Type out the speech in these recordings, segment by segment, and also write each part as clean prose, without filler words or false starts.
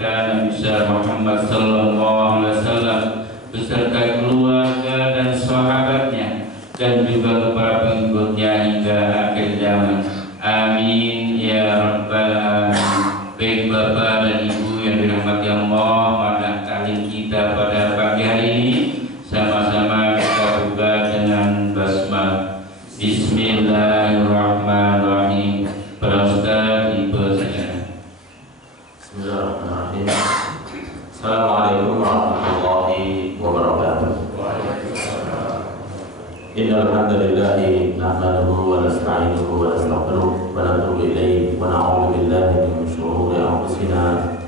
kita Nabi Muhammad sallallahu alaihi wasallam beserta keluarga dan sahabatnya dan juga kepada pengikutnya hingga akhir zaman. Amin ya rabbal alamin. Baik Bapak dan Ibu yang dirahmati Allah, pada taklim kita pada pagi hari ini sama-sama kita buka dengan basmalah. Bismillahirrahmanirrahim. Para Ustaz dipersilakan. Bismillahirrahmanirrahim. Assalamualaikum warahmatullahi wabarakatuh. Innal hamdalillahi nahmaduhu wa nasta'inuhu wa nastaghfiruh wa natubu ilayhi wa na'udzu billahi min shururi anfusina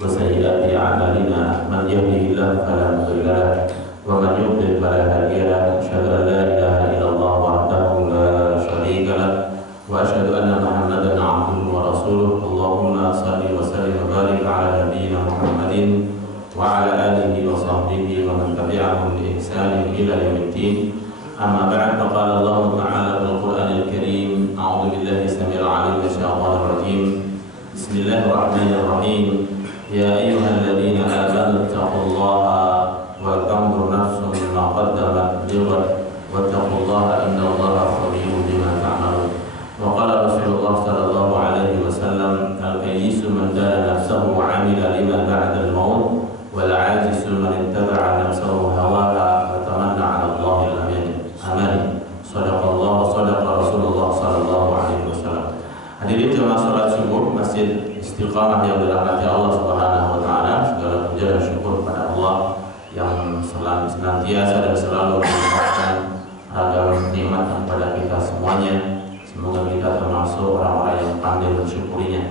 wa sayyiati a'malina. Man yahdihillahu fala mudilla lahu wa man yudlil fala hadiya lahu. Asyhadu an la ilaha illallah wahdahu la syarika lahu wa asyhadu anna Muhammadan 'abduhu wa rasuluh. Allahumma shalli wa sallim wa barik ala nabiyyina Muhammadin wa ala alihi wa sahbihi wa man tabi'ahum bi ihsanin ila yaumiddin. Amma ba'd, faqala Allah Ta'ala fil Qur'anil Karim. A'udzu billahi samil 'alim minasyaitonir rajim. Bismillahirrahmanirrahim. Ya ayyuhalladzina amanu taqullaha wa tanzur nafsun ma qaddamat lighad wattaqullaha innallaha khabirun bima ta'malun. Wa qala Rasulullah sallallahu alaihi wasallam, al-kayyisu man dana nafsahu wa 'amila lima ba'da al-maut wal 'ajizu man ittaba'a nafsahu hawaha wa tamanna 'ala Allahil amin. Amin. Sadaqallah, sadaqa Rasulullah sallallahu alaihi wasallam. Hadirin jemaah salat subuh Masjid Istiqamah yang dirahmati Allah Subhanahu wa taala, segala puja dan syukur kepada Allah yang senantiasa dan selalu melimpahkan ragam nikmat kepada kita semuanya. Semoga kita termasuk orang-orang yang pandai mensyukurinya,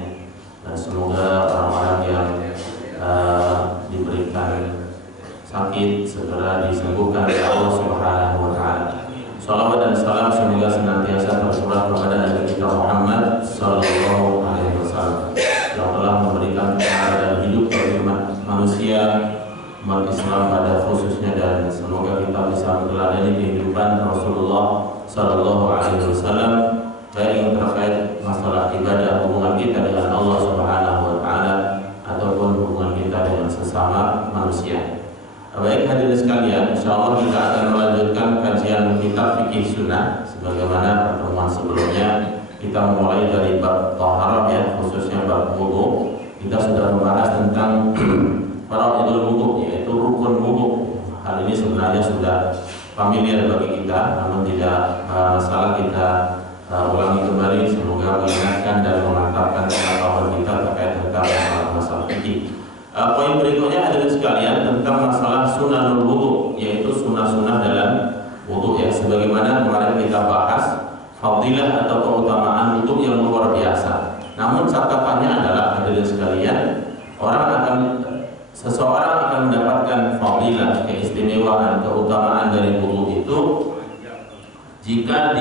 dan semoga orang-orang yang diberikan sakit segera disembuhkan oleh Allah Subhanahu wa taala. Salawat dan salam semoga senantiasa tercurah kepada Nabi kita Muhammad sallallahu alaihi wasallam yang telah memberikan keadaan hidup bagi manusia, umat Islam pada khususnya, dan semoga kita bisa meneladani kehidupan Rasulullah sallallahu alaihi wasallam baik yang terkait masalah ibadah, hubungan kita dengan Allah Subhanahu wa taala ataupun hubungan kita dengan sesama manusia. Baik hadirin sekalian, insyaallah kita akan melanjutkan kajian kitab fikih sunnah. Sebagaimana pertemuan sebelumnya, kita mulai dari bab taharah ya, khususnya bab wudu. Kita sudah membahas tentang faraidul wudu, yaitu rukun wudu. Hal ini sebenarnya sudah familiar bagi kita, namun tidak salah kita ulangi kembali. Semoga mengingatkan dan memantapkan pengetahuan kita terkait tentang masalah fikih. Poin berikutnya hadirin sekalian tentang masalah sunanul wudu, yaitu sunnah-sunnah dalam wudu ya. Sebagaimana kemarin kita bahas fadilah atau keutamaan wudu yang luar biasa. Namun catatannya adalah hadirin sekalian, seseorang akan mendapatkan fadilah, keistimewaan, keutamaan dari wudu itu jika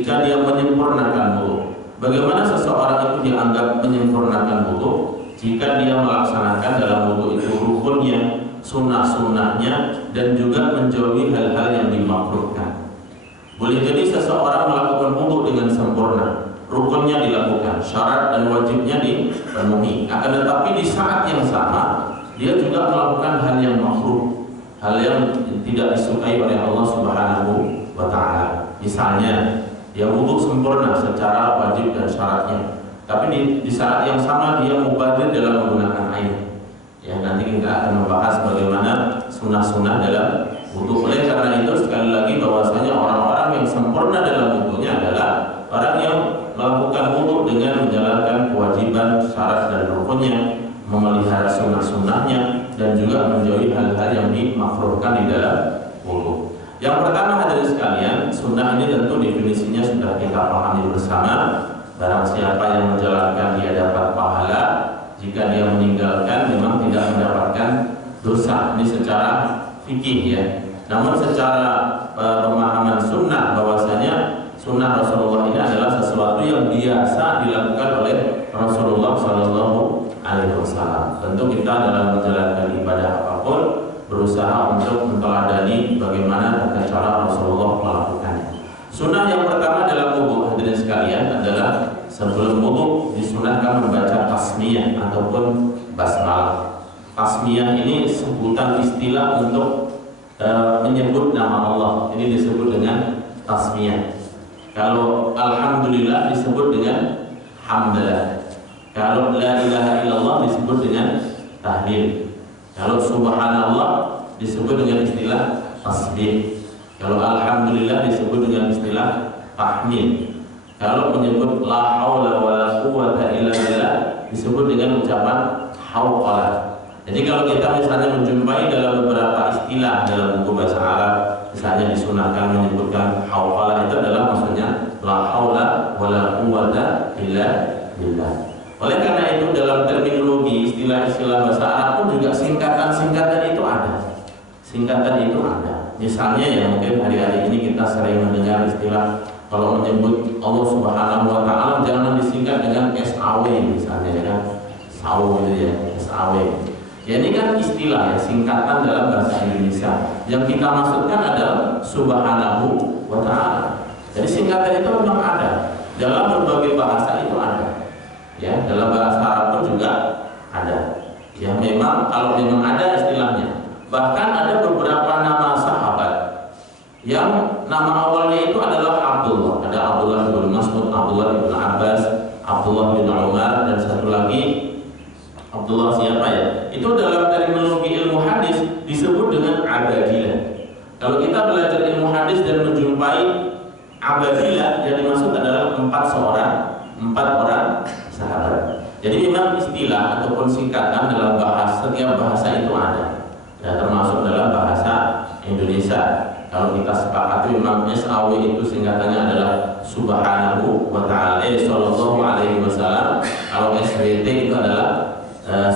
dia menyempurnakan wudu. Bagaimana seseorang itu dianggap menyempurnakan wudu? Jika dia melaksanakan dalam wudu itu rukunnya, sunnah-sunnahnya, dan juga menjauhi hal-hal yang dimakruhkan. Boleh jadi seseorang melakukan wudu dengan sempurna, rukunnya dilakukan, syarat dan wajibnya dipenuhi. Akan tetapi di saat yang sama dia juga melakukan hal yang makruh, hal yang tidak disukai oleh Allah Subhanahu wa taala. Misalnya dia wudu sempurna secara wajib dan syaratnya, tapi di saat yang sama dia mubadir dalam menggunakan air. Ya, nanti kita akan membahas bagaimana sunnah-sunnah dalam wudu. Oleh karena itu sekali lagi bahwasanya orang-orang yang sempurna dalam wudunya adalah orang yang melakukan wudu dengan menjalankan kewajiban, syarat dan rukunnya, memelihara sunnah-sunnahnya, dan juga menjauhi hal-hal yang dimakruhkan di dalam wudu. Yang pertama hadirin sekalian, sunnah ini tentu definisinya sudah kita pahami bersama. Barang siapa yang menjalankan dia dapat pahala, jika dia meninggalkan memang tidak mendapatkan dosa. Ini secara fikih ya. Namun secara pemahaman sunnah, bahwasanya sunnah Rasulullah ini adalah sesuatu yang biasa dilakukan oleh Rasulullah Sallallahu Alaihi Wasallam. Tentu kita dalam menjalankan ibadah apapun berusaha untuk menteladani bagaimana tata cara Rasulullah melakukannya. Sunnah yang pertama dalam wudu hadirin sekalian adalah sebelum wudu disunahkan membaca tasbih. tasmiyah ataupun basmalah. Tasmiyah ini sebutan istilah untuk menyebut nama Allah. Ini disebut dengan tasmiyah. Kalau alhamdulillah disebut dengan hamdalah. Kalau la ilaha illallah disebut dengan tahlil. Kalau subhanallah disebut dengan istilah tasbih. Kalau alhamdulillah disebut dengan istilah tahmid. Kalau menyebut la haula wala quwwata illa billah disebut dengan ucapan hauqalah. Jadi kalau kita misalnya menjumpai dalam beberapa istilah dalam buku bahasa Arab, misalnya disunahkan menyebutkan hauqalah, itu adalah maksudnya la haula wala quwwata illa billah. Oleh karena itu dalam terminologi istilah-istilah bahasa Arab pun juga singkatan-singkatan itu ada. Singkatan itu ada. Misalnya ya mungkin hari-hari ini kita sering mendengar istilah kalau menyebut Allah Subhanahu wa taala jangan disingkat dengan SAW misalnya ya kan. SAW gitu ya, SAW. Ya ini kan istilah ya, singkatan dalam bahasa Indonesia. Yang kita maksudkan adalah Subhanahu wa taala. Jadi singkatan itu memang ada. Dalam berbagai bahasa itu ada. Ya, dalam bahasa Arab pun juga ada. Ya memang kalau memang ada istilahnya. Bahkan ada beberapa nama sahabat yang nama awalnya itu adalah Abdullah. Ada Abdullah bin Mas'ud, Abdullah bin Abbas, Abdullah bin Umar, dan satu lagi Abdullah siapa ya? Itu dalam terminologi ilmu hadis disebut dengan abadilah. Kalau kita belajar ilmu hadis dan menjumpai abadilah, yang dimaksud adalah empat orang sahabat. Jadi memang istilah ataupun singkatan dalam setiap bahasa itu ada. Ya, termasuk dalam bahasa Indonesia. Kalau kita sepakati memang SAW itu singkatannya adalah Subhanahu wa ta'ala sallallahu alaihi wasallam. Kalau SWT itu adalah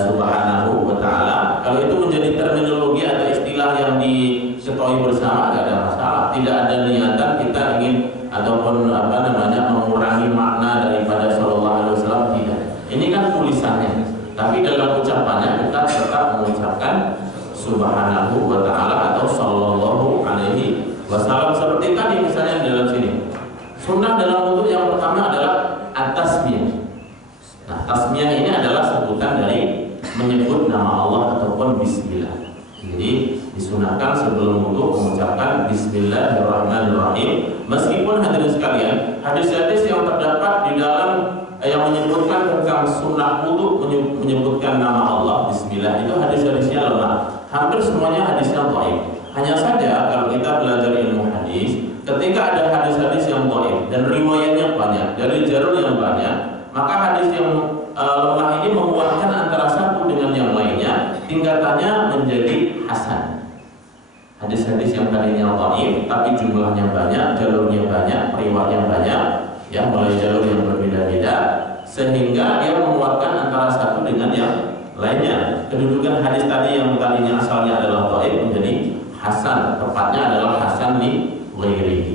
Subhanahu wa ta'ala. Kalau itu menjadi terminologi atau istilah yang diketahui bersama, tidak ada masalah. Tidak ada niatan kita ingin ataupun mengurangi makna daripada sallallahu alaihi wasallam, tidak. Ini kan tulisannya. Tapi dalam ucapannya kita tetap mengucapkan Subhanahu wa ta'ala atau sallallahu alaihi wasallam. Seperti tadi misalnya dalam sini. Sunnah dalam wudhu yang pertama adalah at-tasmiyah. Nah, tasmiyah ini adalah sebutan dari menyebut nama Allah ataupun bismillah. Jadi disunahkan sebelum wudhu mengucapkan bismillahirrahmanirrahim. Meskipun hadirin sekalian, hadis-hadis yang terdapat di dalam yang menyebutkan tentang sunnah wudhu menyebutkan nama Allah bismillah itu hadis-hadisnya lemah. Hampir semuanya hadisnya dhaif. Hanya saja kalau kita belajar ilmu hadis, ketika ada hadis-hadis yang dhaif dan riwayatnya banyak dari jalur yang banyak, maka hadis yang lemah ini menguatkan antara satu dengan yang lainnya, tingkatannya menjadi hasan. Hadis-hadis yang tadinya dhaif tapi jumlahnya banyak, jalurnya banyak, riwayatnya banyak, ya mulai jalur yang berbeda-beda, sehingga dia menguatkan antara satu dengan yang lainnya. Kedudukan hadis tadi yang tadinya asalnya adalah dhaif menjadi hasan, tepatnya adalah hasan li ghairihi.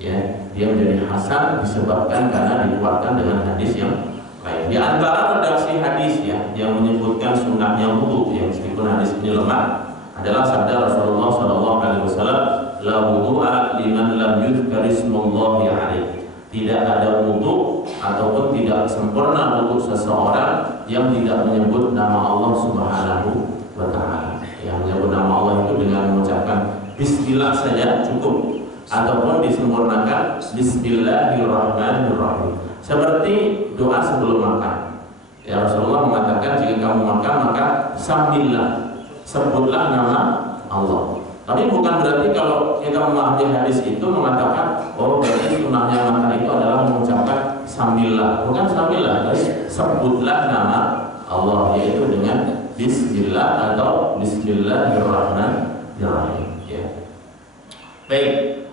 Ya, dia menjadi hasan disebabkan karena dikuatkan dengan hadis yang lain. Di antara redaksi hadis ya yang menyebutkan sunnahnya wudhu, yang meskipun hadis ini lemah, adalah sabda Rasulullah SAW, la wudhu'a liman lam yuzkar ismullahi alaihi. Tidak ada wudhu ataupun tidak sempurna wudhu seseorang yang tidak menyebut nama Allah Subhanahu wa ta'ala. Yang menyebut nama Allah itu dengan mengucapkan bismillah saja cukup, ataupun disempurnakan bismillahirrahmanirrahim. Seperti doa sebelum makan. Ya, Rasulullah mengatakan jika kamu makan maka sambillah, sebutlah nama Allah. Tapi bukan berarti kalau kita memahami hadis itu mengatakan oh berarti sunnahnya makan itu adalah mengucapkan sambillah. Bukan sambillah, tapi sebutlah nama Allah, yaitu dengan bismillah atau bismillahirrahmanirrahim. Ya. Baik,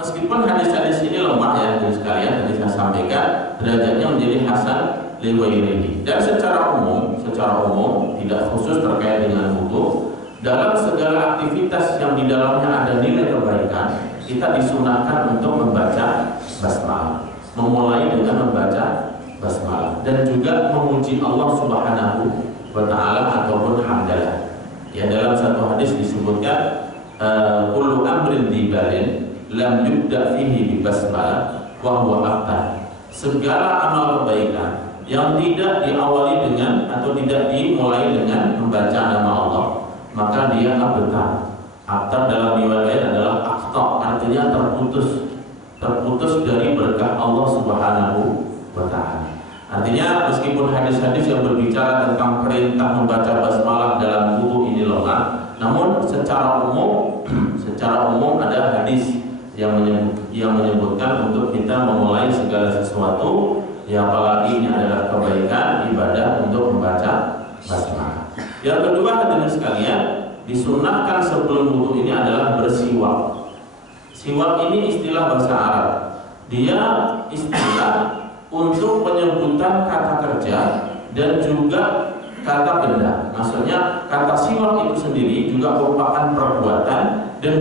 meskipun hadis-hadis ini lemah ya sekalian, tadi saya sampaikan derajatnya menjadi hasan li ghairihi. Dan secara umum tidak khusus terkait dengan wudhu, dalam segala aktivitas yang di dalamnya ada nilai kebaikan, kita disunahkan untuk membaca basmalah, memulai dengan membaca basmalah, dan juga memuji Allah Subhanahu wa ta'ala ataupun hamdalah. Ya, dalam satu hadis disebutkan kullu amrin dibalin lam yubda fihi bi basmalah wa huwa afdal. Segala amal kebaikan yang tidak diawali dengan atau tidak dimulai dengan membaca nama Allah, maka dia abtar. Abtar dalam riwayat adalah akhta, artinya terputus dari berkah Allah Subhanahu wa taala. Artinya meskipun hadis-hadis yang berbicara tentang perintah membaca basmalah dalam wudu ini lemah, namun secara umum ada hadis yang menyebutkan untuk kita memulai segala sesuatu, ya apalagi ini adalah kebaikan ibadah untuk membaca basmalah. Yang kedua, hadirin sekalian, disunahkan sebelum wudu ini adalah bersiwak. Siwak ini istilah bahasa Arab. Dia istilah untuk penyebutan kata kerja dan juga kata benda. Maksudnya kata siwak itu sendiri juga merupakan perbuatan, dan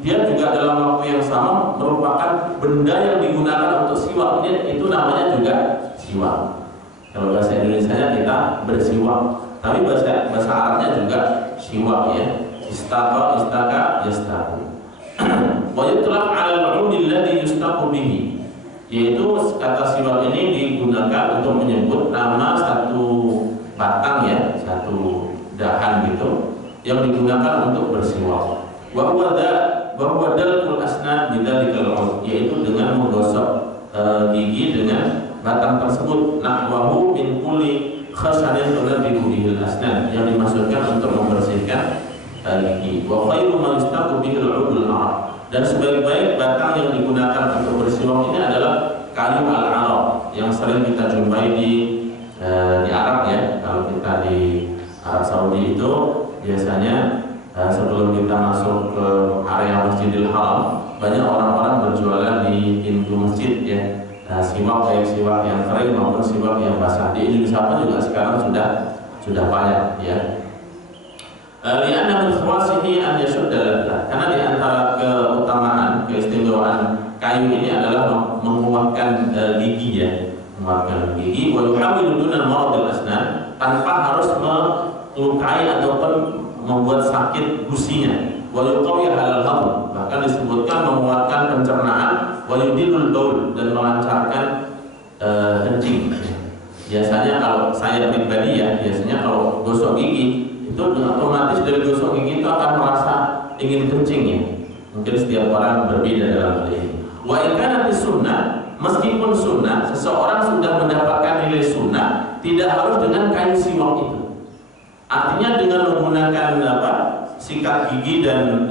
dia juga dalam waktu yang sama merupakan benda yang digunakan untuk siwak. Itu namanya juga siwak. Kalau bahasa Indonesianya kita bersiwak, tapi bahasa Arabnya juga siwak, ya. Istaka, yastaku. Wa yutlaq 'ala al-'udi alladhi yustaqu bihi, yaitu kata siwak ini digunakan untuk menyebut nama satu batang, ya, satu dahan gitu yang digunakan untuk bersiwak. Wa huwa dalqul asnan bidzalikal 'ud, yaitu dengan menggosok gigi dengan batang tersebut. Nahwahu min kulli khasarin tunabbihu bihil asnan, yang dimaksudkan untuk membersihkan gigi. Wa khairu ma yustaqu bihil 'udul 'arab, dan sebaik-baik batang yang digunakan untuk bersiwak ini adalah kayu al-arab yang sering kita jumpai di Arab, ya. Kalau kita di Arab Saudi itu biasanya sebelum kita masuk ke area Masjidil Haram, banyak orang-orang berjualan di pintu masjid, ya. Siwak, baik siwak yang kering maupun siwak yang basah. Di Indonesia pun juga sekarang sudah banyak, ya. Lianna min khawasihi an yashudda, karena di antara keutamaan, keistimewaan kayu ini adalah menguatkan gigi, ya, menguatkan gigi. Wa yuhawilu duna maradil asnan, tanpa harus melukai ataupun membuat sakit gusinya. Wa yuqawi halal hadm, bahkan disebutkan menguatkan pencernaan. Wa yudilul baul, dan melancarkan kencing. Biasanya kalau saya pribadi, ya, biasanya kalau gosok gigi itu otomatis dari gosok gigi itu akan merasa ingin kencing, ya. Mungkin setiap orang berbeda dalam hal ini. Wa in kanat sunnah, meskipun sunnah, seseorang sudah mendapatkan nilai sunnah, tidak harus dengan kayu siwak itu. Artinya dengan menggunakan sikat gigi dan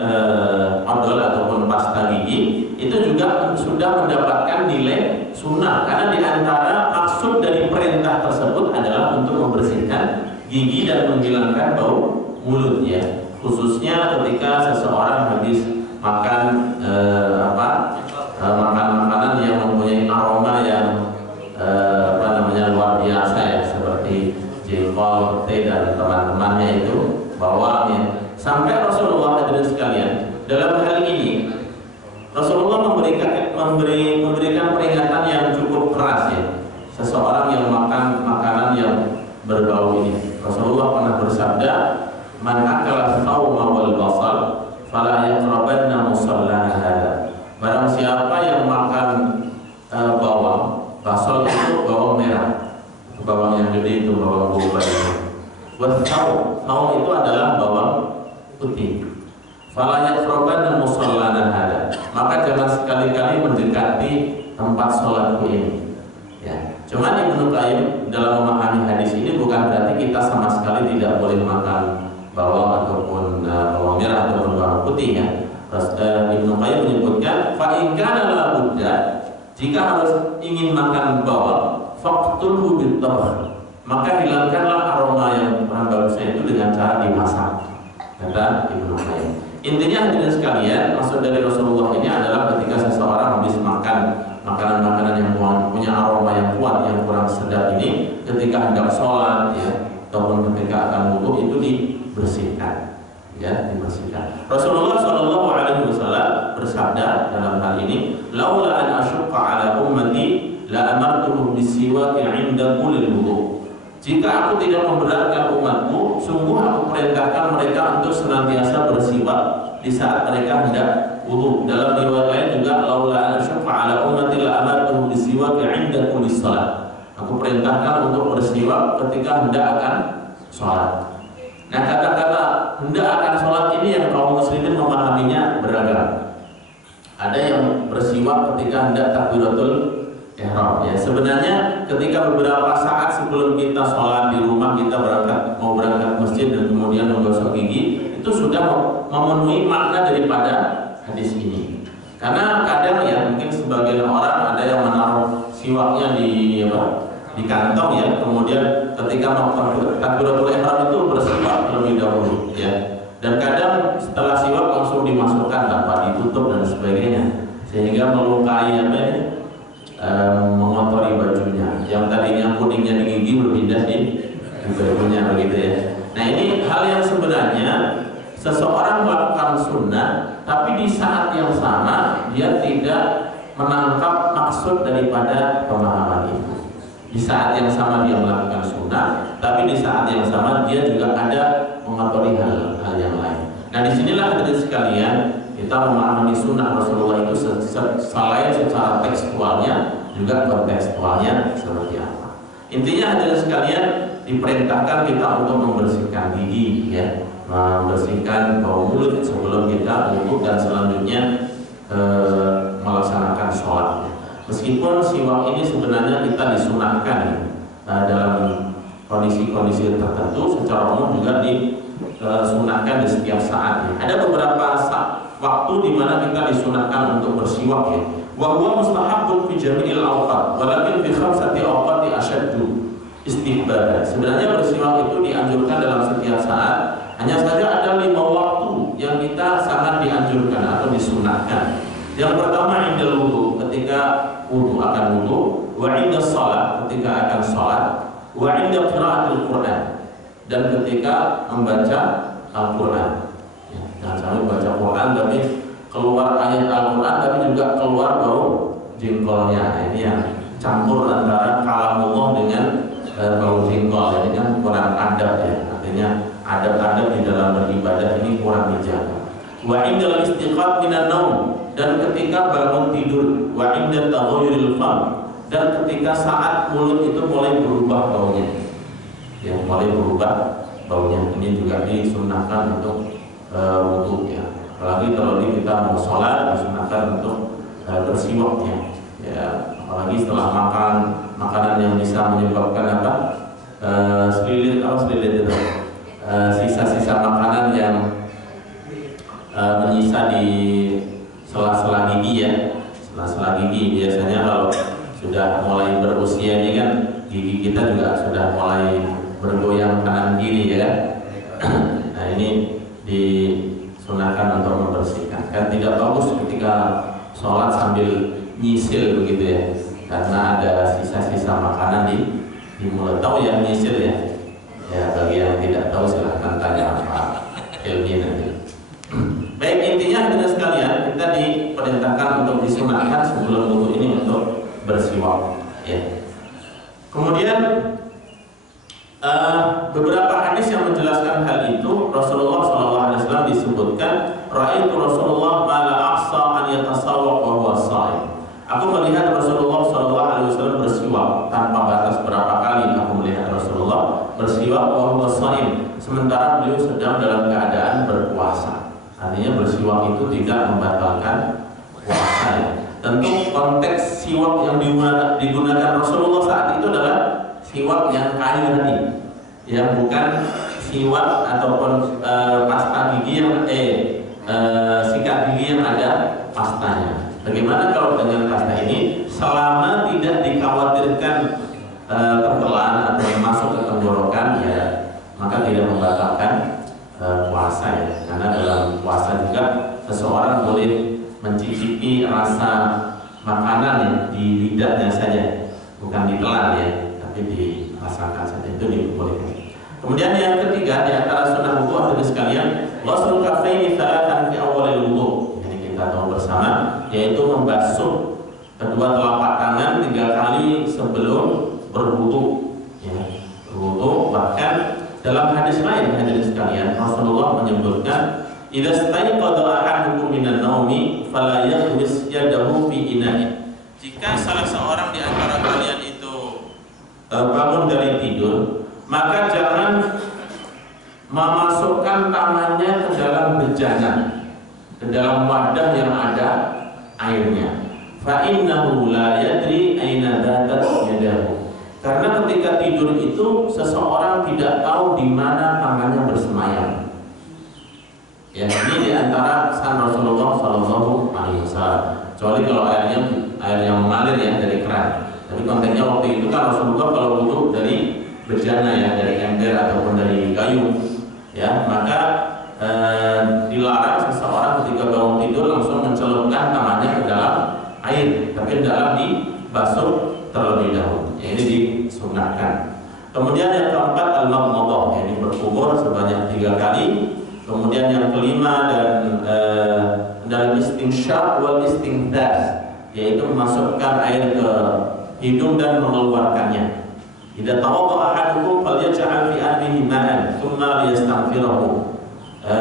odol ataupun pasta gigi, itu juga sudah mendapatkan nilai sunnah, karena di antara maksud dari perintah tersebut adalah untuk membersihkan gigi dan menghilangkan bau mulut, ya. Khususnya ketika seseorang habis makan makanan yang mempunyai aroma yang luar biasa, ya, seperti jengkol, teh, dan teman-temannya itu bawangnya. Sampai Rasulullah, hadirin sekalian, dalam hal ini Rasulullah memberikan peringatan yang cukup keras, ya. Seseorang yang makan makanan yang berbau ini, Rasulullah pernah bersabda, "Man akala thawma wal basal fala yaqrabanna musallana hada." Barang siapa yang makan bawang, basal itu bawang merah, bawang yang gede itu, bawang bombay. Thawm itu adalah bawang putih. Fala yaqrabanna musallana hada, maka jangan sekali-kali mendekati tempat sholatku ini, ya. Cuman Ibnu Qayyim dalam memahami hadis ini bukan berarti kita sama sekali tidak boleh makan bawang ataupun bawang merah ataupun bawang putih, ya. Ibnu Qayyim menyebutkan, fa in kana la budda, jika harus ingin makan bawang, faqtulhu bit-tabkh, maka hilangkanlah aroma yang kurang bagusnya itu dengan cara dimasak, kata Ibnu Qayyim. Intinya, hadirin sekalian, maksud dari Rasulullah ini adalah ketika seseorang habis makan makanan-makanan yang punya aroma yang kuat, yang kurang sedap ini, ketika hendak sholat, ya, ataupun ketika akan wudu, itu dibersihkan, ya, dibersihkan. Rasulullah SAW bersabda dalam hal ini, "Laula an asyqa ala ummati la amartuhum bisiwaki 'inda kulli wudu." Jika aku tidak memberatkan umatku, sungguh aku perintahkan mereka untuk senantiasa bersiwak di saat mereka hendak wudu. Dalam riwayat lain juga, "Laula an asyqa ala ummati la amartuhum bisiwaki 'inda kulli shalah." Aku aku perintahkan untuk bersiwak ketika hendak akan sholat. Nah, kata-kata hendak akan sholat ini yang kaum muslimin memahaminya beragam. Ada yang bersiwak ketika hendak takbiratul ihram. Ya, sebenarnya ketika beberapa saat sebelum kita sholat di rumah, kita mau berangkat masjid dan kemudian menggosok gigi, itu sudah memenuhi makna daripada hadis ini. Karena kadang ya mungkin sebagian orang ada yang menaruh siwaknya di kantong ya, kemudian ketika mau takbiratul ihram itu bersiwak terlebih dahulu ya. Dan kadang setelah siwak langsung dimasukkan tanpa ditutup dan sebagainya, sehingga melukai mengotori bajunya. Yang tadinya kuningnya di gigi berpindah di bajunya begitu ya. Nah, ini hal yang sebenarnya seseorang melakukan sunnah, tapi di saat yang sama dia tidak menangkap maksud daripada pemahaman itu. Di saat yang sama dia melakukan sunnah, tapi di saat yang sama dia juga ada mengotori hal yang lain. Nah, disinilah hadirin sekalian, kita memahami sunnah Rasulullah itu selain secara tekstualnya, juga kontekstualnya seperti apa. Intinya hadirin sekalian, diperintahkan kita untuk membersihkan gigi ya, membersihkan bau mulut sebelum kita wudu dan selanjutnya melaksanakan sholat. Meskipun siwak ini sebenarnya kita disunahkan dalam kondisi-kondisi tertentu, secara umum juga disunahkan di setiap saat. Ada beberapa waktu di mana kita disunahkan untuk bersiwak ya. Wa huwa mustahabbun fi jami'il awqat, walakin fi khamsati awqati asyaddu istihbaban. Sebenarnya bersiwak itu dianjurkan dalam setiap saat, hanya saja ada 5 waktu yang kita sangat dianjurkan atau disunahkan. Yang pertama indal wudu, ketika akan wudu, wa inda shalah, ketika akan sholat, wa inda qiraatil Qur'an, dan ketika membaca Al-Qur'an. Ya, jangan sampai baca Quran tapi keluar ayat Al-Qur'an tapi juga keluar bau jengkolnya. Nah, ini yang campur antara kalamullah dengan bau jengkol. Ini kan kurang adab ya. Artinya adab-adab di dalam beribadah ini kurang dijaga. Wa indal istiqaq minan naum, dan ketika bangun tidur, wa inda taghayyuril fam, dan ketika saat mulut itu mulai berubah baunya. Ya, mulai berubah baunya. Ini juga disunnahkan untuk wudu ya. Apalagi kalau kita mau sholat, disunahkan untuk bersiwak ya. Apalagi setelah makan makanan yang bisa menyebabkan selilit itu, sisa-sisa makanan yang menyisa di sela-sela gigi ya. Sela-sela gigi biasanya kalau sudah mulai berusia ini kan gigi kita juga sudah mulai bergoyang kanan kiri ya. Nah, ini disunahkan untuk membersihkan. Kan tidak bagus ketika sholat sambil nyisil begitu ya, karena ada sisa-sisa makanan di mulut. Tahu ya nyisil ya? Ya, bagi yang tidak tahu silahkan tanya Pak Ilmi nanti. Baik, intinya hadirin sekalian, kita diperintahkan untuk disunahkan sebelum wudu ini untuk bersiwak ya. Kemudian beberapa hadis yang menjelaskan hal itu, Rasulullah SAW disebutkan, ra'aitu Rasulullah mala aqsa an yatasawwaq wa huwa sha'im. Aku melihat Rasulullah SAW bersiwak tanpa batas. Berapa kali aku melihat Rasulullah bersiwak wa huwa sha'im, sementara beliau sedang dalam keadaan berpuasa. Artinya bersiwak itu tidak membatalkan puasa ya. Tentu konteks siwak yang digunakan Rasulullah saat itu adalah siwak yang kayu tadi, yang bukan siwak ataupun pasta gigi yang sikat gigi yang ada pastanya. Bagaimana kalau dengan pasta ini, selama tidak dikhawatirkan tertelan atau masuk ke tenggorokan ya, maka tidak membatalkan puasa ya. Karena dalam puasa juga seseorang boleh mencicipi rasa makanan ya, di lidahnya saja, bukan ditelan ya, tapi dirasakan saja, itu dibolehkan. Kemudian yang ketiga di antara sunnah wudu hadirin sekalian, ghuslul kaffaini thalathan fi awwalil wudu. Ini kita tahu bersama, yaitu membasuh kedua telapak tangan 3 kali sebelum berwudu ya. Berwudu, bahkan dalam hadis lain hadirin sekalian, Rasulullah menyebutkan, idza staiqadha ahadukum minan naumi fala yaghmis yadahu fi ina'i. Jika salah seorang di antara kalian itu bangun dari tidur, maka jangan memasukkan tangannya ke dalam bejana, ke dalam wadah yang ada airnya. Fa innahu la yadri aina datat yadahu. Karena ketika tidur itu seseorang tidak tahu di mana tangannya bersemayam. Ya, ini diantara pesan Rasulullah Sallallahu Alaihi Wasallam. Kecuali kalau air yang mengalir ya dari keran. Tapi konteksnya waktu itu kan Rasulullah kalau wudu dari bejana ya, dari ember ataupun dari kayu. Ya, maka dilarang seseorang ketika bangun tidur langsung mencelupkan tangannya ke dalam air, tapi dalam dibasuh terlebih dahulu. Ya, ini disunahkan. Kemudian yang keempat al-madmadah, ini berkumur sebanyak 3 kali. Kemudian yang kelima dan dalam istinsyaq wal istinthas, yaitu memasukkan air ke hidung dan mengeluarkannya. Idza tawadda'a ahadukum falyaj'al fi anfihi ma'an thumma liyastaghfirahu.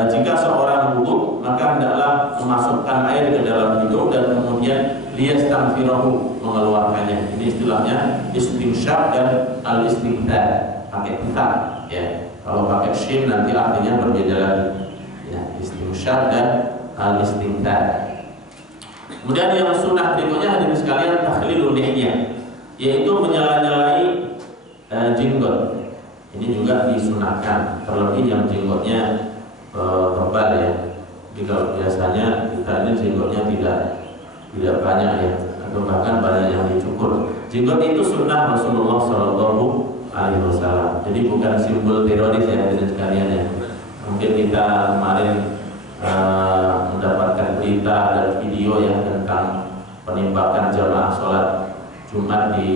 Jika seorang wudu, maka hendaklah memasukkan air ke dalam hidung dan kemudian liyastaghfirahu, mengeluarkannya. Ini istilahnya istinsyaq dan al-istinthas, pakai kita ya. Kalau pakai shin nanti artinya berbeda lagi. Ya, istinsyaq dan al-istinthas. Kemudian yang sunnah berikutnya hadirin sekalian takhlilul lihyah, yaitu menyala-nyalai jenggot. Ini juga disunahkan, terlebih yang jenggotnya tebal ya. Jadi kalau biasanya kita ini jenggotnya tidak banyak ya, atau bahkan banyak yang dicukur. Jenggot itu sunnah Rasulullah Shallallahu Alaihi Wasallam. Jadi bukan simbol teroris ya hadirin sekalian ya. Mungkin kita kemarin mendapatkan berita dan video yang tentang penembakan jamaah sholat Jumat di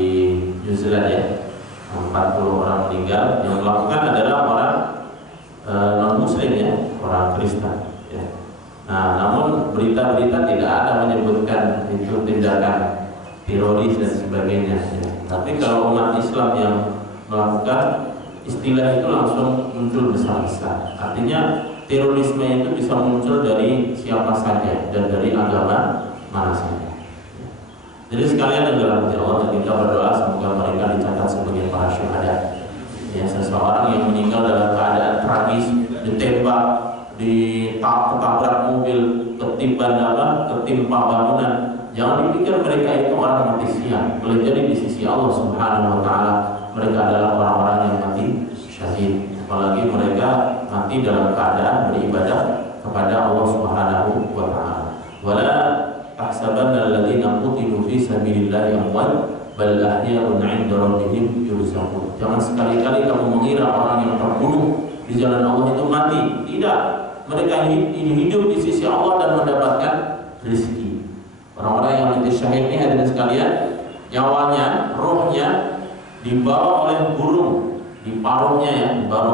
New Zealand ya, 40 orang meninggal. Yang melakukan adalah orang non muslim ya, orang Kristen ya. Nah, namun berita-berita tidak ada menyebutkan itu tindakan teroris dan sebagainya ya. Tapi kalau umat Islam yang melakukan, istilah itu langsung muncul besar-besar. Artinya terorisme itu bisa muncul dari siapa saja dan dari agama mana saja. Jadi sekalian yang dirahmati Allah, kita berdoa semoga mereka dicatat sebagai para syuhada. Ya, seseorang yang meninggal dalam keadaan tragis, ditembak, ditabrak mobil, ketimpa bangunan. Jangan dipikir mereka itu orang mati siang. Boleh jadi di sisi Allah Subhanahu Wa Taala mereka adalah orang-orang yang mati syahid. Apalagi mereka mati dalam keadaan beribadah kepada Allah Subhanahu Wa Taala. Wala tahsabanna alladziina qutilu fi sabilillahi amwat bal ahya'un 'inda rabbihim yurzaqun. Jangan sekali-kali kamu mengira orang yang terbunuh di jalan Allah itu mati. Tidak, mereka hidup di sisi Allah dan mendapatkan rezeki. Orang-orang yang mati syahid ini hadirin sekalian, nyawanya, rohnya dibawa oleh burung, di paruhnya ya, dibawa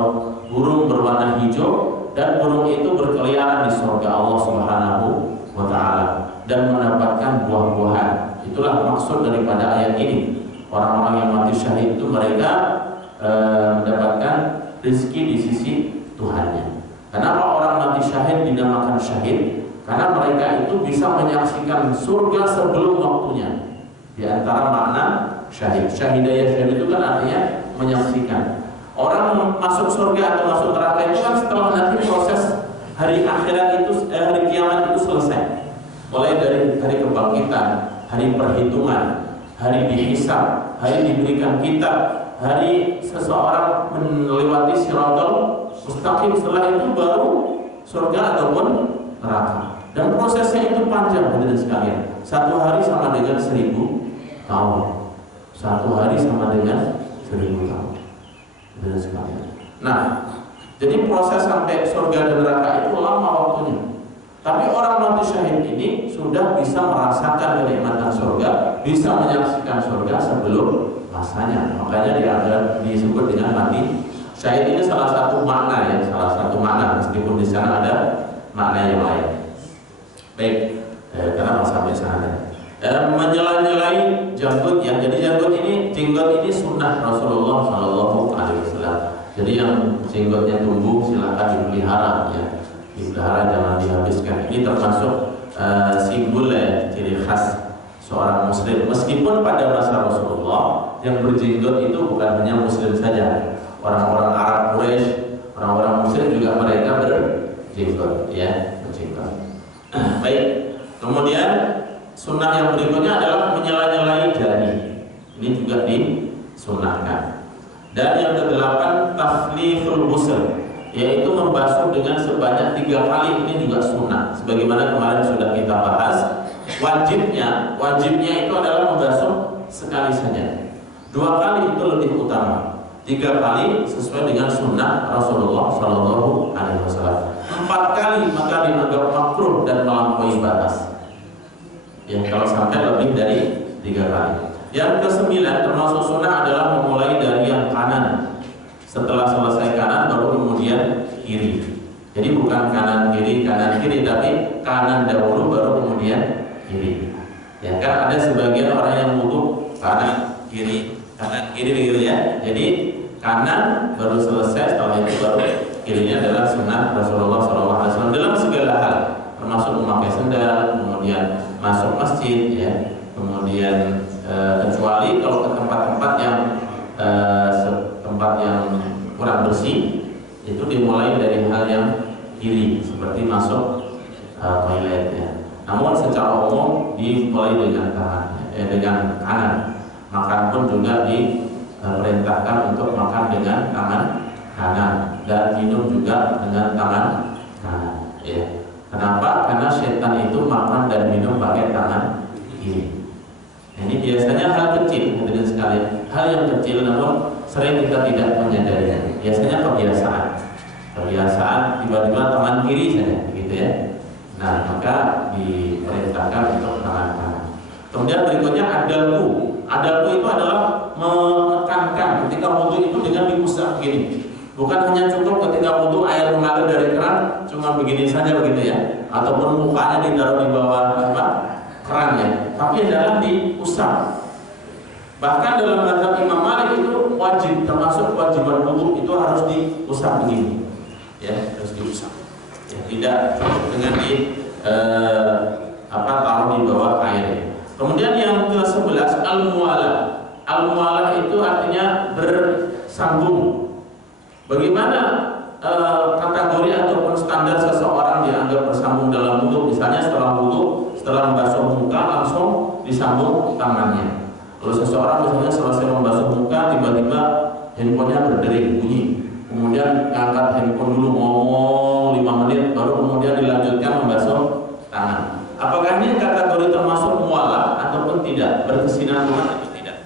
burung berwarna hijau, dan burung itu berkeliaran di surga Allah Subhanahu Wa Taala dan mendapatkan buah-buahan. Itulah maksud daripada ayat ini. Orang-orang yang mati syahid itu mereka mendapatkan rezeki di sisi Tuhannya. Kenapa orang mati syahid dinamakan syahid? Karena mereka itu bisa menyaksikan surga sebelum waktunya. Di antara makna syahid, syahidaya syahid itu kan artinya menyaksikan. Orang masuk surga atau masuk neraka itu kan setelah nanti proses hari akhirat itu, hari kiamat itu selesai. Mulai dari hari kebangkitan, hari perhitungan, hari dihisab, hari diberikan kitab, hari seseorang melewati Shiratal Mustaqim. Setelah itu baru surga ataupun neraka. Dan prosesnya itu panjang hadirin sekalian. 1 hari sama dengan 1000 tahun. 1 hari sama dengan 1000 tahun. Hadirin sekalian. Nah, jadi proses sampai surga dan neraka itu lama waktunya. Tapi orang mati syahid ini sudah bisa merasakan kenikmatan surga, bisa menyaksikan surga sebelum masanya. Makanya disebut dengan mati syahid. Ini salah satu makna ya, salah satu makna, meskipun di sana ada makna yang lain. Baik, karena sampai sana. Menyela-nyelai janggut ya. Jadi janggut ini, jenggot ini sunnah Rasulullah Shallallahu Alaihi Wasallam. Jadi yang jenggotnya tumbuh silakan dipelihara ya. Dipelihara, jangan dihabiskan. Ini termasuk simbol ya, ciri khas seorang muslim. Meskipun pada masa Rasulullah yang berjenggot itu bukan hanya muslim saja, orang-orang Arab Quraisy, orang-orang muslim juga mereka berjenggot, ya, berjenggot. Baik. Kemudian sunnah yang berikutnya adalah menyela-nyelai jari. Ini juga disunahkan. Dan yang kedelapan tafliful ghusl, yaitu membasuh dengan sebanyak 3 kali. Ini juga sunnah. Sebagaimana kemarin sudah kita bahas, wajibnya itu adalah membasuh sekali saja. 2 kali itu lebih utama. 3 kali sesuai dengan sunnah Rasulullah Shallallahu Alaihi Wasallam. 4 kali maka dianggap makruh dan melampaui batas. Ya, kalau sampai lebih dari 3 kali. Yang ke-9 termasuk sunnah adalah memulai dari yang kanan. Setelah selesai kanan baru kemudian kiri. Jadi bukan kanan kiri tapi kanan dahulu baru kemudian kiri. Ya kan ada sebagian orang yang wudu kanan kiri gitu ya. Jadi kanan baru selesai, setelah itu baru kirinya adalah sunnah Rasulullah SAW dalam segala hal, termasuk memakai sendal, kemudian masuk masjid, ya, kemudian kecuali kalau ke tempat-tempat yang kurang bersih, itu dimulai dari hal yang kiri, seperti masuk toilet, ya. Namun secara umum dimulai dengan kanan. Makan pun juga diperintahkan untuk makan dengan tangan kanan dan minum juga dengan tangan kanan. Ya. Kenapa? Karena setan itu makan dan minum pakai tangan kiri. Ini biasanya hal kecil, hadirin sekalian, hal yang kecil namun sering kita tidak menyadarinya. Biasanya kebiasaan tiba-tiba tangan kiri saja, gitu ya. Nah, maka diperintahkan untuk tangan kanan. Kemudian berikutnya adalku. Adalku itu adalah menekankan ketika wudu itu dengan diusap begini. Bukan hanya cukup ketika wudu air mengalir dari keran cuma begini saja begitu ya, ataupun mukanya ditaruh di bawah keran ya, tapi adalah diusap. Bahkan dalam mazhab Imam Malik itu wajib, termasuk kewajiban wudu itu harus diusap begini, ya, harus diusap. Ya, tidak cukup dengan taruh di bawah air. Kemudian yang ke-11 al-muwalah. Al-muwalah itu artinya bersambung. Bagaimana kategori ataupun standar seseorang dianggap bersambung dalam wudu? Misalnya setelah wudu, setelah membasuh muka langsung disambung tangannya. Kalau seseorang misalnya selesai membasuh muka tiba-tiba handphonenya berdering bunyi, kemudian angkat handphone dulu ngomong 5 menit baru kemudian dilanjutkan membasuh tangan. Apakah ini kategori termasuk muwalah ataupun tidak, berkesinambungan atau tidak?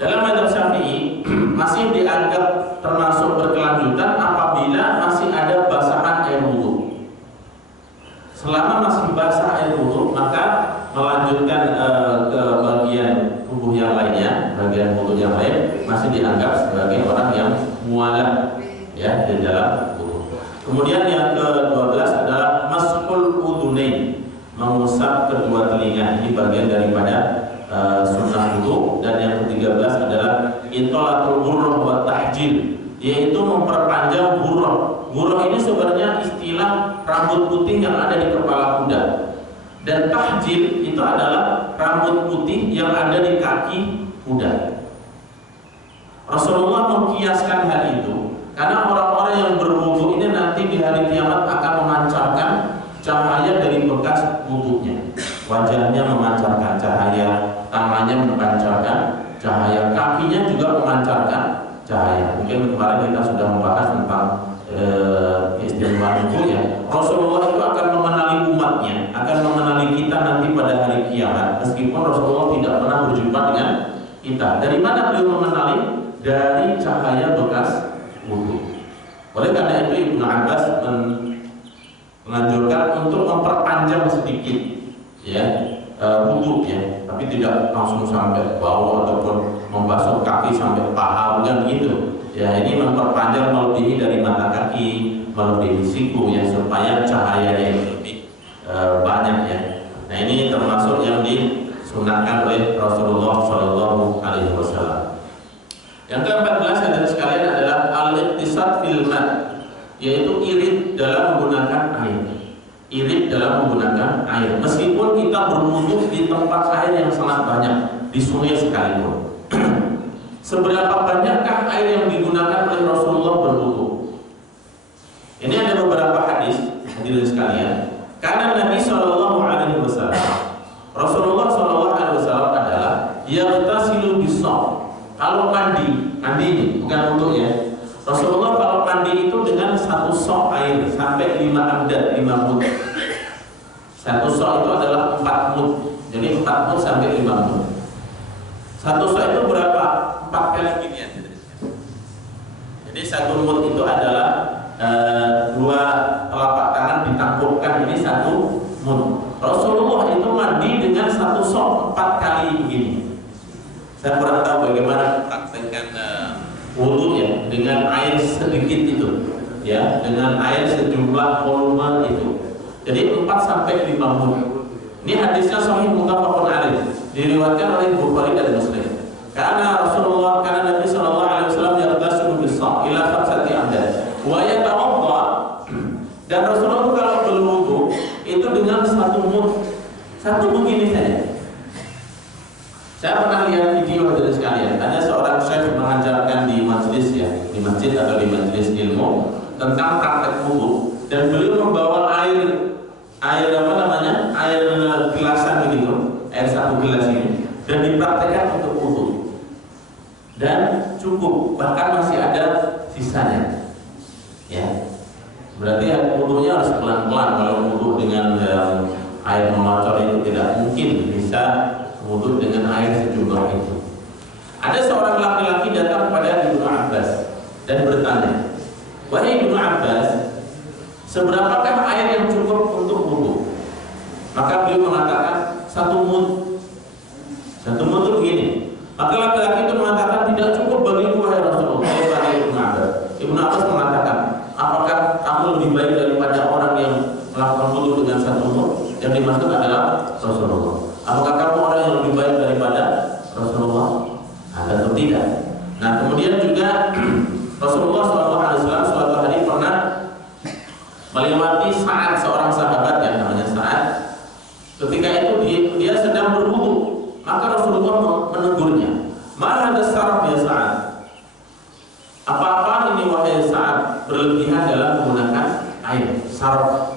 Dalam mazhab Syafi'i masih dianggap termasuk berkelanjutan apabila masih ada basahan air wudu. Selama masih basah air wudu, maka melanjutkan ke bagian tubuh yang lainnya, bagian wudu yang lain masih dianggap sebagai orang yang muwalah, ya, di dalam wudu. Kemudian yang ke-12 adalah mas'ul udunain, mengusap kedua telinga. Ini bagian daripada sunnah wudu. Dan yang ke-13 adalah itolatul ghurrah wa tahjil, yaitu memperpanjang ghurrah. Ghurrah ini sebenarnya istilah rambut putih yang ada di kepala kuda. Dan tahjil itu adalah rambut putih yang ada di kaki kuda. Rasulullah mengkiaskan hal itu karena orang-orang yang berwudu ini nanti di hari kiamat akan memancarkan cahaya dari bekas wudunya. Wajahnya memancarkan cahaya, tangannya memancarkan cahaya, kakinya juga memancarkan cahaya. Mungkin kemarin kita sudah membahas tentang keistimewaan wudu ya. Rasulullah itu akan mengenali umatnya, akan mengenali kita nanti pada hari kiamat. Meskipun Rasulullah tidak pernah berjumpa dengan kita. Dari mana beliau mengenali? Dari cahaya bekas wudu. Oleh karena itu Ibnu Abbas menganjurkan untuk memperpanjang sedikit, ya, wudu, ya, tapi tidak langsung sampai bau ataupun membasuh kaki sampai paha, bukan gitu. Ya, ini memperpanjang melebihi dari mata kaki, melebihi siku, ya, supaya cahayanya lebih banyak, ya. Nah, ini termasuk yang disunahkan oleh Rasulullah Shallallahu Alaihi Wasallam. Yang ke-14 hadirin sekalian adalah al-iqtisad fil ma', yaitu irit dalam menggunakan air. irit dalam menggunakan air. Meskipun kita berwudu di tempat air yang sangat banyak, di sungai sekalipun. Seberapa banyakkah air yang digunakan oleh Rasulullah berwudu? Ini ada beberapa hadis, hadirin sekalian. Karena Nabi Shallallahu Alaihi Wasallam, Rasulullah Shallallahu Alaihi Wasallam adalah yaghtasilu bis-shaw. Kalau mandi ini bukan wudu ya. Rasulullah kalau mandi itu dengan satu sok air sampai 5 amdad, 5 mud. Satu sok itu adalah 4 mud. Jadi 4 mud sampai 5 mud. Satu sok itu berapa? 4 kali ginian. Jadi satu mud itu adalah 2 telapak tangan ditampurkan, ini 1 mud. Rasulullah itu mandi dengan satu sok 4 kali begini. Saya kurang tahu bagaimana praktekkan wudu ya dengan air sedikit itu, ya dengan air sejumlah volume itu. Jadi 4 sampai 5 mud. Ini hadisnya sahih muttafaqun alaih, diriwayatkan oleh Bukhari dan Muslim. Karena Nabi sallallahu alaihi wasallam yaghtasilu bis-shaw ila 5 amdad wa yatawadda, dan Rasulullah kalau berwudu itu dengan 1 mud. 1 begini saja. Saya pernah lihat video dari sekalian, ada seorang syekh mengajarkan di majlis ya, di masjid atau di majlis ilmu tentang praktek wudu, dan beliau membawa air apa namanya, air gelasan begitu, air 1 gelas ini, dan dipraktekkan untuk wudu, dan cukup, bahkan masih ada sisanya, ya. Berarti wudunya harus pelan-pelan. Kalau wudu dengan air mengocor itu tidak mungkin bisa wudu dengan air sejumlah itu. Ada seorang laki-laki datang kepada Ibnu Abbas dan bertanya, "Wahai Ibnu Abbas, seberapakah air yang cukup untuk wudu?" Maka beliau mengatakan 1 mud. 1 mud itu begini. Maka laki-laki itu mengatakan, "Tidak cukup bagiku wahai Rasulullah." Wahai Ibnu Abbas. Ibnu Abbas mengatakan, "Apakah kamu lebih baik daripada orang yang melakukan wudu dengan 1 mud?" Yang dimaksud adalah Rasulullah. Apakah kamu orang yang lebih baik daripada Rasulullah? Atau tidak? Nah, kemudian juga Rasulullah SAW suatu hari pernah melewati Sa'ad, seorang sahabat yang namanya Sa'ad. Ketika itu dia sedang berwudu, maka Rasulullah menegurnya, "Ma hadza sarf ya Sa'ad?" Apa-apa ini wahai Sa'ad, berlebihan dalam menggunakan air. Sarf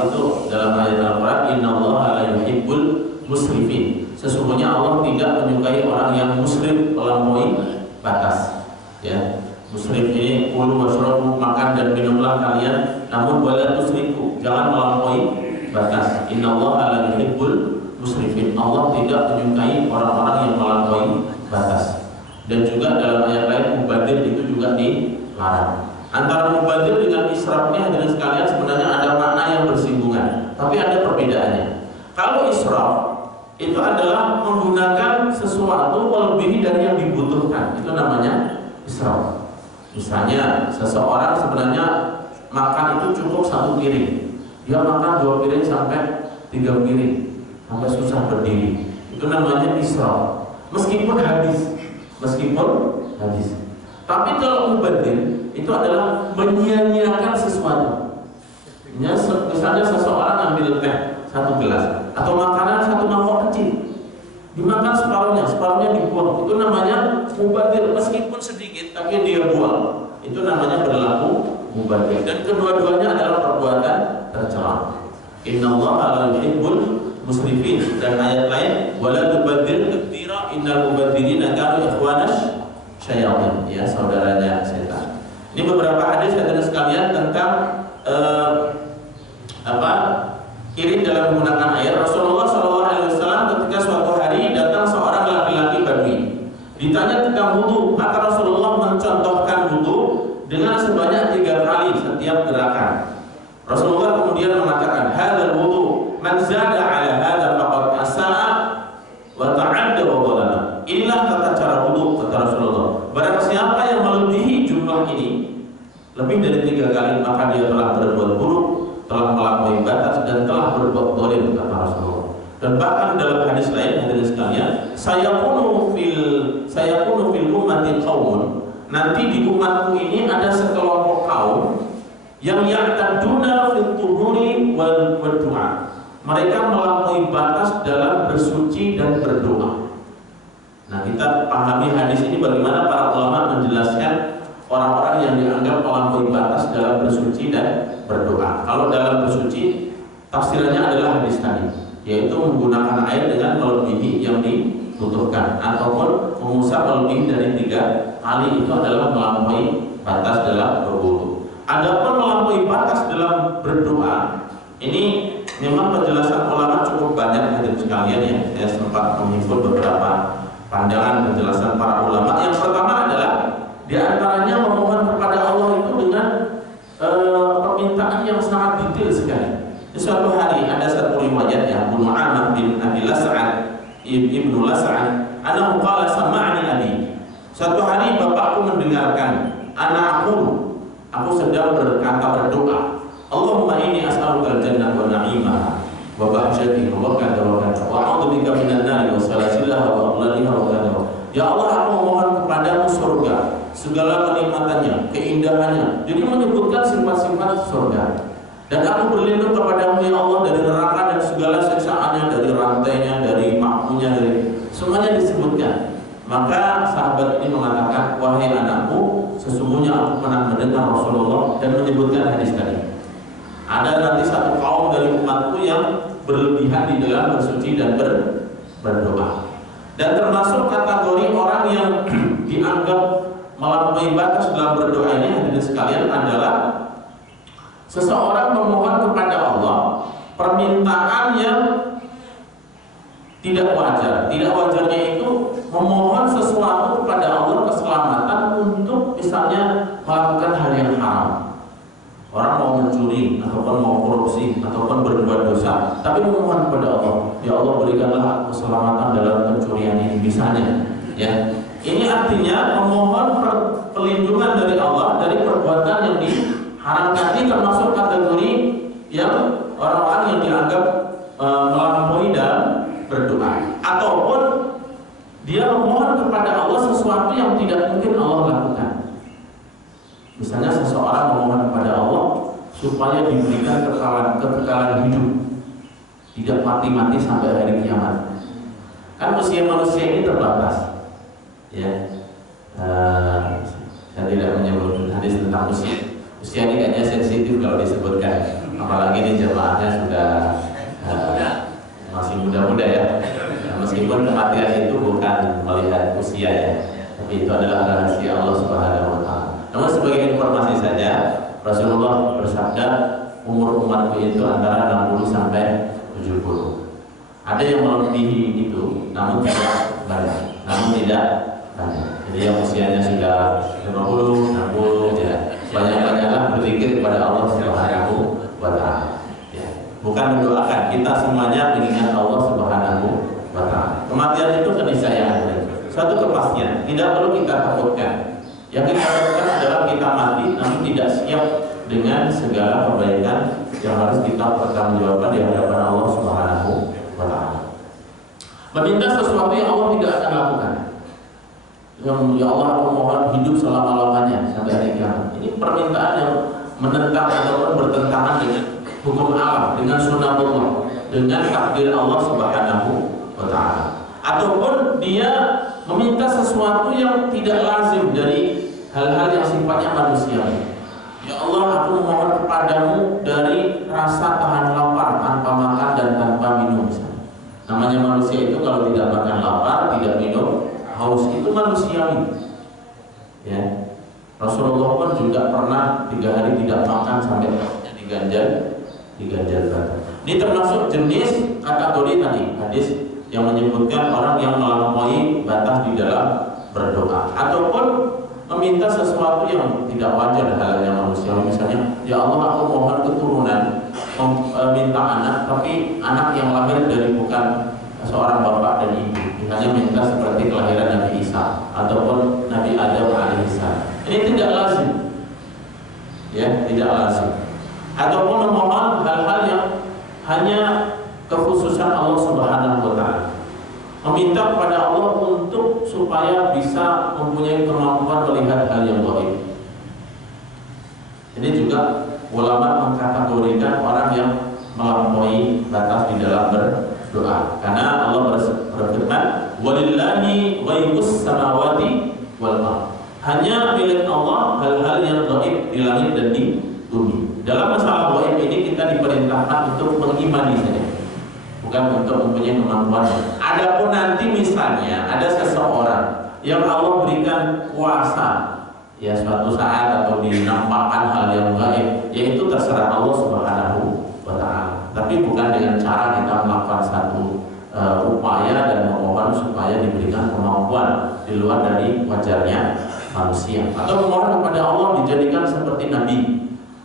itu dalam ayat Al-Qur'an, "Innallaha la yuhibbul musrifin." Sesungguhnya Allah tidak menyukai orang yang musrif, melampaui batas. Ya, musrif ini kulu washrabu, makan dan minumlah kalian, namun wala tusrifu, jangan melampaui batas. Innallaha la yuhibbul musrifin. Allah tidak menyukai orang-orang yang melampaui batas. Dan juga dalam ayat lain mubadir itu juga dilarang. Antara mubadir dengan israf ini hadirin sekalian sebenarnya ada makna yang bersinggungan, tapi ada perbedaannya. Kalau israf itu adalah menggunakan sesuatu melebihi dari yang dibutuhkan, itu namanya israf. Misalnya seseorang sebenarnya makan itu cukup 1 piring, dia makan 2 piring sampai 3 piring sampai susah berdiri, itu namanya israf. Meskipun habis. Tapi kalau mubadir itu adalah menyia-nyiakan sesuatu. Misalnya seseorang ambil teh 1 gelas atau makanan 1 mangkok kecil, dimakan separuhnya dibuang, itu namanya mubadir. Meskipun sedikit tapi dia buang, itu namanya berlaku mubadir. Dan kedua-duanya adalah perbuatan tercela. Innallaha la yuhibbul musrifin. Dan ayat lain, wala tubadir tabdira innal mubadzirina kanu ikhwanas syayatin, ya, saudaranya setan. Ini beberapa hadis hadirin sekalian tentang irit dalam menggunakan air. Rasulullah SAW ketika suatu hari datang seorang laki-laki Badui, ditanya tentang wudu, maka Rasulullah mencontohkan wudu dengan sebanyak 3 kali setiap gerakan. Rasulullah kemudian mengatakan, "Hadzal wudu, man zada 'ala hadza faqad asaa wa ta'adda wa dhalama." Inilah tata cara wudu, kata Rasulullah. Barang siapa yang melebihi jumlah ini lebih dari 3 kali, maka dia telah berbuat buruk, telah melampaui batas, dan telah berbuat zalim, kata Rasulullah. Dan bahkan dalam hadis lain, hadirin sekalian, sayakunu fil ummati qaumun, nanti di umatku ini ada sekelompok kaum yang ya'taduna fil tuhuri wal berdoa. Mereka melampaui batas dalam bersuci dan berdoa. Nah, kita pahami hadis ini bagaimana para ulama menjelaskan orang-orang yang dianggap melampaui batas dalam bersuci dan berdoa. Kalau dalam bersuci, tafsirannya adalah hadis tadi, yaitu menggunakan air dengan melebihi yang dibutuhkan, ataupun mengusap melebihi dari 3 kali, itu adalah melampaui batas dalam berwudu. Adapun melampaui batas dalam berdoa, ini memang penjelasan ulama cukup banyak hadirin sekalian ya. Saya sempat menghimpun beberapa pandangan penjelasan para ulama. Yang pertama adalah di antaranya memohon kepada Allah itu dengan permintaan yang sangat detail sekali. Di suatu hari ada satu riwayat yang Abu Muhammad bin Abi Las'ad Ibnu Las'ad, anahu qala sama'ani abi. Suatu hari bapakku mendengarkan, aku sedang berdoa, Allahumma inni as'aluka al-jannah wa na'imaha wa bahjatiha wa kadha wa kadha wa a'udzubika minan nari wa salasilaha wa aghlaliha wa kadha. Ya Allah, aku memohon kepadamu surga, segala kenikmatannya, keindahannya. Jadi menyebutkan sifat-sifat surga. Dan aku berlindung kepadamu ya Allah dari neraka dan segala siksaannya, dari rantainya, dari makmunya, dari semuanya disebutkan. Maka sahabat ini mengatakan, wahai anakku, sesungguhnya aku pernah mendengar Rasulullah dan menyebutkan hadis tadi. Ada nanti satu kaum dari umatku yang berlebihan di dalam bersuci dan berdoa. Dan termasuk kategori orang yang dianggap melampaui batas dalam berdoa ini, hadirin sekalian, adalah seseorang memohon kepada Allah permintaan yang tidak wajar. Tidak wajarnya itu memohon sesuatu kepada Allah keselamatan untuk misalnya melakukan hal yang haram. Orang mau mencuri ataupun mau korupsi ataupun berbuat dosa, tapi memohon kepada Allah, ya Allah berikanlah keselamatan dalam pencurian ini misalnya. Ya, ini artinya memohon perlindungan dari Allah dari perbuatan yang diharamkan. Ini termasuk kategori yang orang-orang yang dianggap melampaui dalam berdoa, ataupun dia memohon kepada Allah sesuatu yang tidak mungkin Allah lakukan. Misalnya seseorang memohon kepada Allah supaya diberikan kekekalan hidup, tidak mati-mati sampai hari kiamat. Kan usia manusia ini terbatas, ya. Saya tidak menyebut hadis tentang usia. Usia ini kayaknya sensitif kalau disebutkan, apalagi ini jemaahnya sudah masih muda-muda ya. Meskipun kematian itu bukan melihat usia ya, tapi itu adalah rahasia Allah Subhanahu wa Ta'ala. Namun sebagai informasi saja, Rasulullah bersabda umur umatku itu antara 60 sampai 70. Ada yang melebihi itu, namun tidak banyak. Jadi yang usianya sudah 50, 60, ya banyak-banyaklah berzikir kepada Allah Subhanahu wa Ta'ala. Ya. Bukan mendoakan, kita semuanya mengingat Allah Subhanahu wa Ta'ala. Kematian itu keniscayaan, suatu kepastian, tidak perlu kita takutkan. Yang kita lakukan adalah kita mati, namun tidak siap dengan segala kebaikan yang harus kita pertanggungjawabkan di hadapan Allah Subhanahu wa Ta'ala. Meminta sesuatu yang Allah tidak akan lakukan. Ya Allah, aku mohon hidup selama-lamanya sampai hari kiamat. Ini permintaan yang menentang ataupun bertentangan dengan hukum alam, dengan sunnah Allah, dengan takdir Allah Subhanahu wa Ta'ala. Ataupun dia meminta sesuatu yang tidak lazim dari hal-hal yang sifatnya manusiawi. Ya Allah, aku memohon kepadamu dari rasa tahan lapar tanpa makan dan tanpa minum. Namanya manusia itu kalau tidak makan lapar, tidak minum haus, itu manusiawi. Ya, Rasulullah pun juga pernah 3 hari tidak makan sampai diganjal badan. Ini termasuk jenis kategori tadi hadis yang menyebutkan orang yang melampaui batas di dalam berdoa, ataupun meminta sesuatu yang tidak wajar hal yang manusiawi. Misalnya, ya Allah, aku mohon keturunan, minta anak, tapi anak yang lahir dari bukan seorang bapak dan ibu. Misalnya minta seperti kelahiran Nabi Isa ataupun Nabi Adam alaihissalam. Ini tidak lazim, ya, tidak lazim. Ataupun memohon hal-hal yang hanya kekhususan Allah Subhanahu wa Ta'ala. Meminta kepada Allah untuk supaya bisa mempunyai kemampuan melihat hal yang gaib. Ini juga ulama mengkategorikan orang yang melampaui batas di dalam berdoa. Karena Allah berfirman, "Walillahi ghaibus samawati wal ardh." Hanya milik Allah hal-hal yang gaib di langit dan di bumi. Dalam masalah gaib ini kita diperintahkan untuk mengimani saja, bukan untuk mempunyai kemampuan. Adapun nanti misalnya ada seseorang yang Allah berikan kuasa, ya suatu saat atau dinampakkan hal yang gaib, yaitu terserah Allah Subhanahu wa Ta'ala. Tapi bukan dengan cara kita melakukan satu upaya dan memohon supaya diberikan kemampuan di luar dari wajarnya manusia, atau memohon kepada Allah dijadikan seperti Nabi.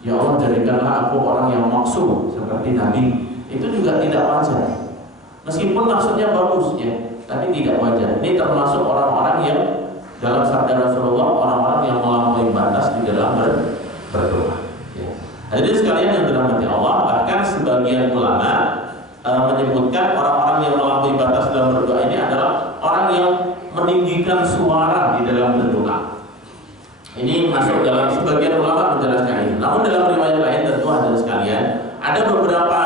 Ya Allah, jadikanlah aku orang yang maksum seperti Nabi. Itu juga tidak wajar. Meskipun maksudnya bagus ya, tapi tidak wajar. Ini termasuk orang-orang yang dalam sabda Rasulullah, orang-orang yang melampaui batas di dalam berdoa. Ya. Hadirin sekalian yang dirahmati Allah, bahkan sebagian ulama menyebutkan orang-orang yang melampaui batas dalam berdoa ini adalah orang yang meninggikan suara di dalam berdoa. Ini masuk dalam sebagian ulama menjelaskan ini. Namun dalam riwayat lain tentu hadirin sekalian, ada beberapa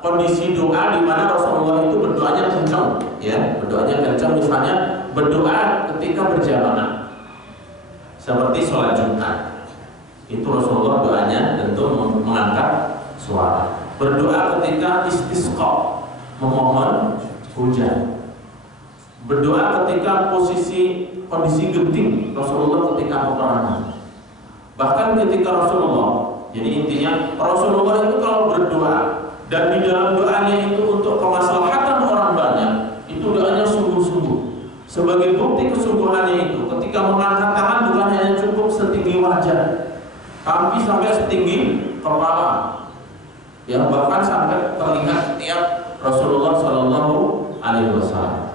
kondisi doa di mana Rasulullah itu berdoanya kencang, ya, berdoanya kencang. Misalnya berdoa ketika berjamaah, seperti sholat Jumat, itu Rasulullah doanya tentu mengangkat suara. Berdoa ketika istisqa, memohon hujan. Berdoa ketika kondisi genting, Rasulullah ketika peperangan. Bahkan ketika Rasulullah, jadi intinya Rasulullah itu kalau berdoa dan di dalam doanya itu untuk kemaslahatan orang banyak, itu doanya sungguh-sungguh. Sebagai bukti kesungguhannya itu, ketika mengangkat tangan bukan hanya cukup setinggi wajah, tapi sampai setinggi kepala, yang bahkan sampai terlihat setiap Rasulullah Shallallahu Alaihi Wasallam.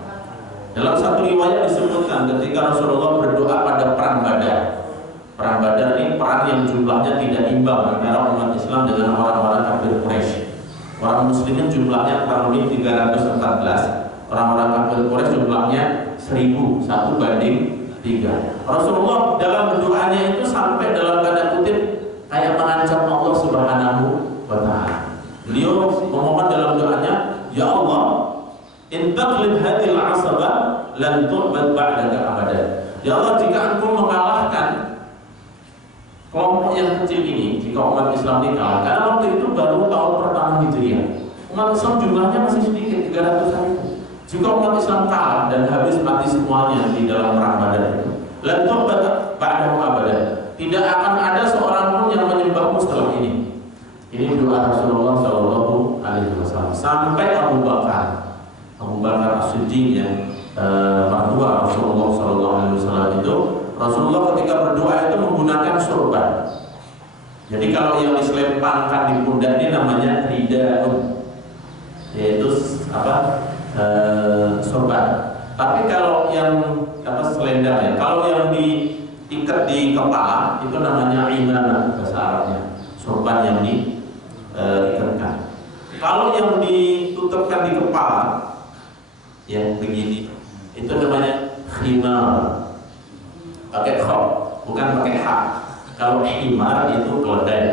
Dalam satu riwayat disebutkan ketika Rasulullah berdoa pada perang Badar. Perang Badar ini perang yang jumlahnya tidak imbang antara umat Islam dengan orang-orang kafir Quraisy. Orang muslimin jumlahnya kurang lebih 314. Orang-orang kafir Quraisy jumlahnya 1000, 1:3. Rasulullah dalam berdoanya itu sampai dalam tanda kutip kayak mengancam Allah Subhanahu wa Ta'ala. Beliau memohon dalam doanya, "Ya Allah, in taghlib hadhil 'asabah lan tu'bad ba'daka abadan." Ya Allah, jika Engkau mengalahkan kelompok yang kecil ini, jika umat Islam dikalahkan, karena waktu itu baru tahun pertama Hijriah, umat Islam jumlahnya masih sedikit, 300-an. Jika umat Islam kalah dan habis mati semuanya di dalam perang Badar itu, lan tu'bad ba'dahu abadan, tidak akan ada seorang pun yang menyembahmu setelah ini. Ini doa Rasulullah Shallallahu Alaihi Wasallam. Sampai Abu Bakar As-Siddiq yang mertua Rasulullah Shallallahu Alaihi Wasallam itu, Rasulullah ketika berdoa itu menggunakan sorban. Jadi kalau yang diselempangkan di pundak ini namanya ridaun, yaitu sorban. Tapi kalau yang selendang ya, kalau yang diikat di kepala itu namanya imamah bahasa Arabnya, sorban yang diikatkan. Kalau yang ditutupkan di kepala, ya begini, itu namanya khimar, pakai kho, bukan pakai ha. Kalau khimar itu keledai,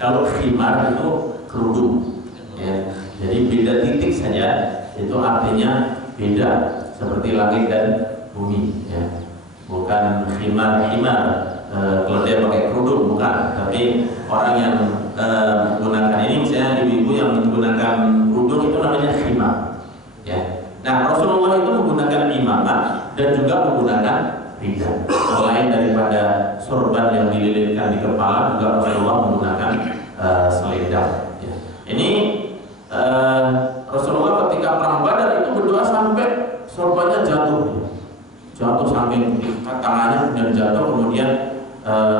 kalau khimar itu kerudung, ya. Jadi beda titik saja, itu artinya beda, seperti langit dan bumi, ya. Bukan khimar keledai pakai kerudung, bukan. Tapi orang yang menggunakan ini, misalnya ibu-ibu yang menggunakan kerudung itu namanya khimar, ya. Nah, Rasulullah itu menggunakan imamah dan juga menggunakan ridha. Selain daripada sorban yang dililitkan di kepala, juga Rasulullah menggunakan selendang. Ya. Ini Rasulullah ketika perang Badar itu berdoa sampai sorbannya jatuh saking tangannya dan jatuh. Kemudian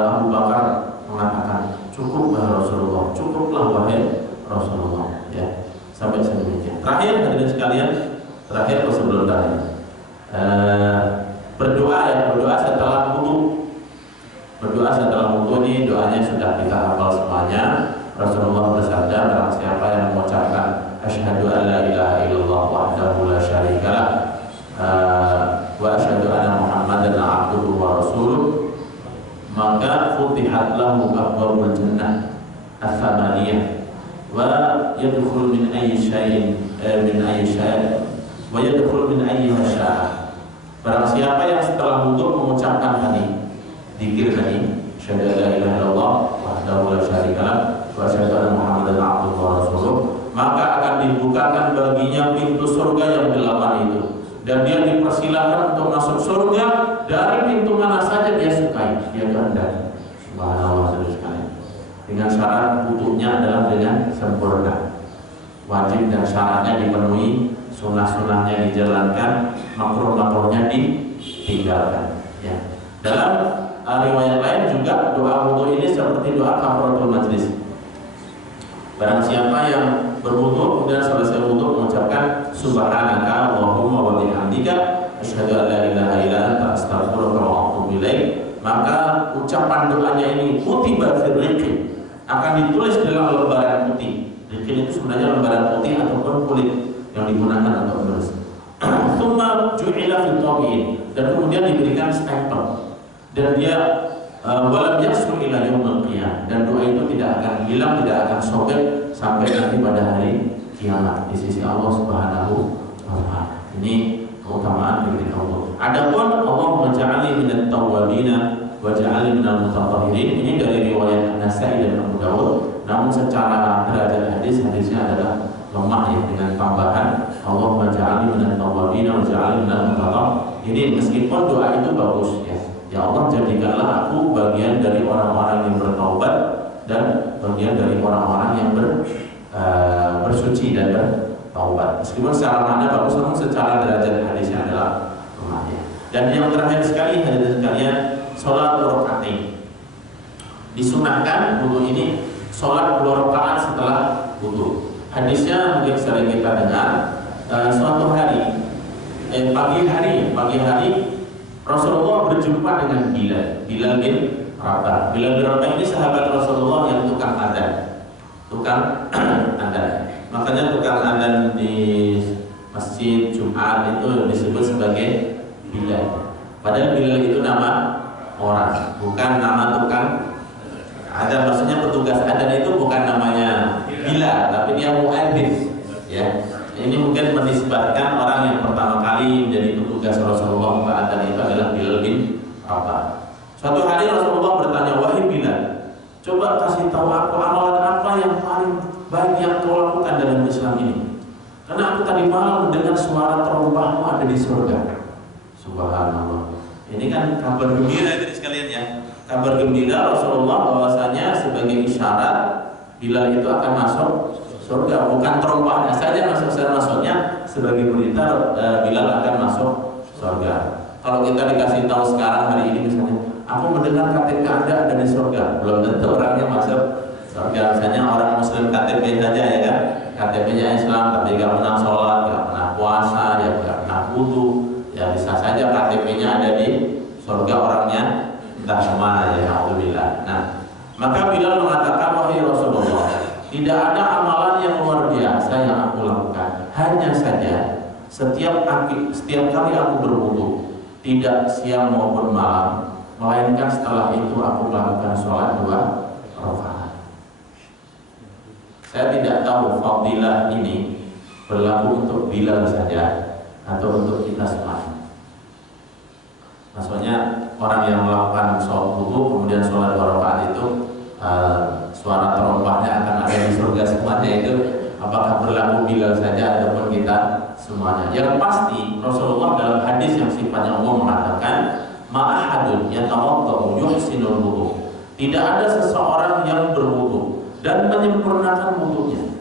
Abu Bakar mengatakan, "Cukup Rasulullah, cukuplah wahai Rasulullah." Ya, sampai sedemikian. Terakhir hadirin sekalian. Terakhir atau sebelum tadi berdoa setelah wudu. Berdoa setelah wudu ini doanya sudah kita hafal semuanya. Rasulullah bersabda, barang siapa yang mengucapkan asyhadu an la ilaha illallah wahdahu la syarikalah wa asyhadu anna Muhammadan abduhu wa rasuluh, maka futihat lahu abwabul jannah ats-tsamaniyah wa yadkhul min ayyi syai'in wa yadkhul min ayyi syaa. Barang siapa yang setelah wudu mengucapkan tadi zikir tadi, asyhadu an la ilaha illallah wahdahu la syarikalah wa asyhadu anna Muhammadan abduhu wa rasuluh, maka akan dibukakan baginya pintu surga yang 8 itu, dan dia dipersilahkan untuk masuk surga dari pintu mana saja dia sukai, dia kehendaki. Subhanallah sekali. Dengan syarat wudunya adalah dengan sempurna, wajib dan syaratnya dipenuhi, sunnah-sunnahnya dijalankan, makruh-makruhnya ditinggalkan. Ya. Dalam riwayat lain juga doa wudu ini seperti doa kafaratul majlis. Barang siapa yang berwudu kemudian selesai wudu mengucapkan subhanaka Allahumma wa bihamdika asyhadu an la ilaha illa anta astaghfiruka wa atubu ilaik, maka ucapan doanya ini kutiba fil riqi, akan ditulis dalam lembaran putih. Riqi itu sebenarnya lembaran putih ataupun kulit yang digunakan untuk menulis. Tsumma ju'ila fil tabi'in, dan kemudian diberikan stempel, dan dia walam yasru ila yaumil qiyamah, dan doa itu tidak akan hilang, tidak akan sobek sampai nanti pada hari kiamat di sisi Allah Subhanahu wa taala. Ini keutamaan dari Allah. Adapun Allah menja'ali minat tawwabina wa ja'ali minal mutatahhirin, ini dari riwayat An-Nasa'i dan Abu Dawud, namun secara derajat hadisnya adalah lemah ya, dengan tambahan Allah menja'ali minat tawwabina wa ja'ali minal mutatahhirin. Meskipun doa itu bagus ya. Ya Allah, jadikanlah aku bagian dari orang-orang yang bertaubat dan bagian dari orang-orang yang bersuci dan bertaubat. Meskipun secara makna bagus, namun secara derajat hadisnya adalah lemah. Dan yang terakhir sekali hadirin sekalian, sholat 2 rakaat. Disunahkan wudu ini sholat 2 rakaat setelah wudu. Hadisnya mungkin sering kita dengar. Suatu hari, pagi hari Rasulullah berjumpa dengan Bilal bin Rabah. Bilal bin Rabah ini sahabat Rasulullah yang tukang adzan. Makanya tukang adzan di masjid Jumat itu disebut sebagai Bilal. Padahal Bilal itu nama orang, bukan nama tukang adzan. Maksudnya petugas adzan itu bukan namanya Bilal, tapi dia muadzin. Ya. Ini mungkin menisbatkan orang yang pertama kali menjadi petugas Rasulullah adzan itu adalah Bilal bin Rabah. Suatu hari Rasulullah bertanya, wahai Bilal, coba kasih tahu aku amalan apa yang paling baik yang kau lakukan dalam Islam ini. Karena aku tadi malam mendengar suara terompahmu ada di surga. Subhanallah. Ini kan kabar gembira dari sekalian ya. Kabar gembira Rasulullah bahwasanya sebagai isyarat Bilal itu akan masuk surga, bukan terompahnya saja maksudnya sebagai berita Bilal akan masuk surga. Kalau kita dikasih tahu sekarang hari ini misalnya, aku mendengar KTP Anda ada di surga, belum tentu orangnya masuk surga. Misalnya orang Muslim KTP saja ya kan, KTP-nya Islam tapi nggak pernah sholat, nggak pernah puasa, ya nggak pernah wudu, ya bisa saja KTP-nya ada di surga, orangnya entah kemana ya, alhamdulillah. Nah, maka Bilal mengatakan, wahai Rasulullah, tidak ada amalan yang luar biasa yang aku lakukan. Hanya saja setiap kali aku berwudu, tidak siang maupun malam, melainkan setelah itu aku melakukan sholat 2 rakaat. Saya tidak tahu fadilah ini berlaku untuk Bilal saja atau untuk kita semua. Maksudnya orang yang melakukan sholat wudu kemudian sholat 2 rakaat itu suara terompahnya akan ada di surga semuanya, itu apakah berlaku Bilal saja ataupun kita semuanya? Yang pasti Rasulullah dalam hadis yang sifatnya umum mengatakan, ma'ahadun yatawaddau yuhsinul wudu, tidak ada seseorang yang berwudu dan menyempurnakan wudunya.